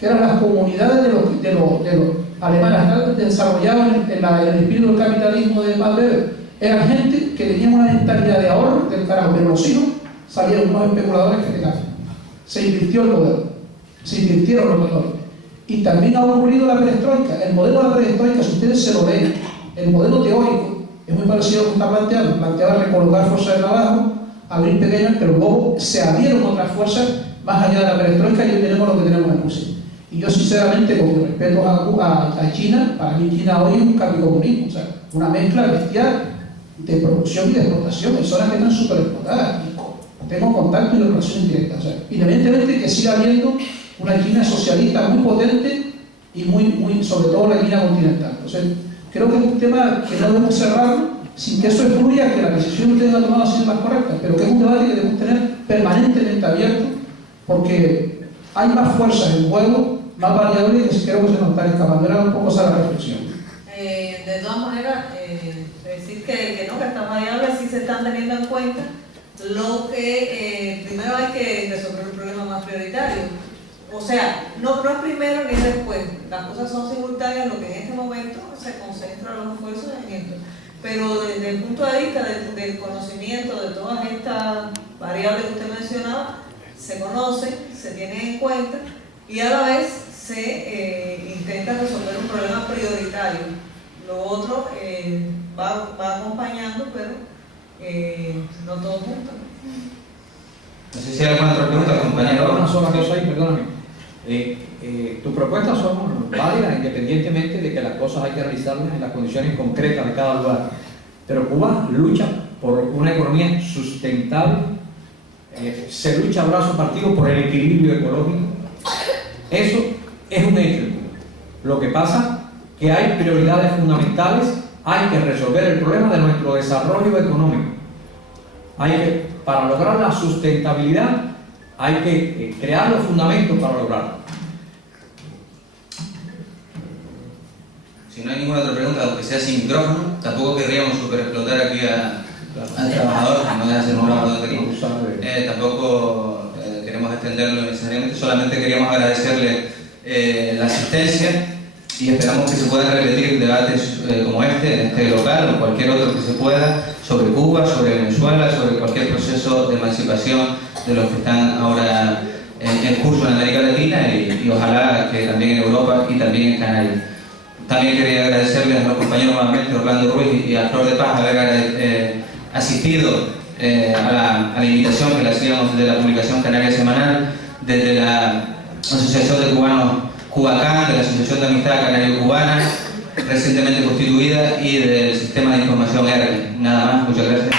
que eran las comunidades de los alemanes desarrollados en el espíritu del capitalismo de Max Weber. Eran gente que tenía una mentalidad de ahorro del carajo, pero los hijos salieron unos especuladores que te caen. Se invirtió el modelo, se invirtieron los motores. Y también ha ocurrido la perestroika. El modelo de la perestroika, si ustedes se lo leen, el modelo teórico es muy parecido a lo que está planteando. Planteaba recolocar fuerza de trabajo, abrir pequeñas, pero luego se abrieron otras fuerzas más allá de la perestroika y hoy tenemos lo que tenemos en Rusia. Y yo sinceramente, con mi respeto a China, para mí China hoy es un capicomunismo, o sea, una mezcla bestial de producción y de explotación. Hay zonas que están súper explotadas. Tengo contacto y relación indirecta. O sea, independientemente que siga habiendo una China socialista muy potente y muy sobre todo la China continental. Entonces, creo que es un tema que no debemos cerrarlo sin que eso excluya que la decisión que ustedes han tomado ha sido más correcta, pero que es un debate que debemos tener permanentemente abierto, porque hay más fuerzas en juego, más variables que creo que se nos están escapando. Era un poco esa la reflexión. De todas maneras, decir que estas variables sí se están teniendo en cuenta. Lo que primero hay que resolver un problema más prioritario. O sea, no es primero ni después. Las cosas son simultáneas, lo que en este momento se concentra los esfuerzos en esto. Pero desde el punto de vista del conocimiento de todas estas variables que usted mencionaba, se conocen, se tienen en cuenta y a la vez se intenta resolver un problema prioritario. Lo otro va acompañando, pero no todo junto. No sé si hay alguna otra pregunta, compañero. Una sola cosa ahí, perdóname. Tus propuestas son válidas independientemente de que las cosas hay que realizarlas en las condiciones concretas de cada lugar. Pero Cuba lucha por una economía sustentable, se lucha a brazo partido por el equilibrio ecológico. Eso es un hecho. Lo que pasa es que hay prioridades fundamentales. Hay que resolver el problema de nuestro desarrollo económico. Para lograr la sustentabilidad, hay que crear los fundamentos para lograrlo. Si no hay ninguna otra pregunta, aunque sea sin micrófono, tampoco querríamos superexplotar aquí al trabajador, no debe ser un trabajador aquí. Tampoco queremos queremos extenderlo necesariamente, solamente queríamos agradecerle la asistencia y esperamos que se puedan repetir debates como este, en este local o cualquier otro que se pueda, sobre Cuba, sobre Venezuela, sobre cualquier proceso de emancipación de los que están ahora en curso en América Latina y ojalá que también en Europa y también en Canarias. También quería agradecerles a los compañeros nuevamente, Orlando Ruiz y a Flor de Paz, haber asistido a la invitación que le hacíamos de la publicación Canaria Semanal, desde la Asociación de Cubanos Cubacán, de la Asociación de Amistad Canario-Cubana, recientemente constituida, y del Sistema de Información ERG. Nada más, muchas gracias.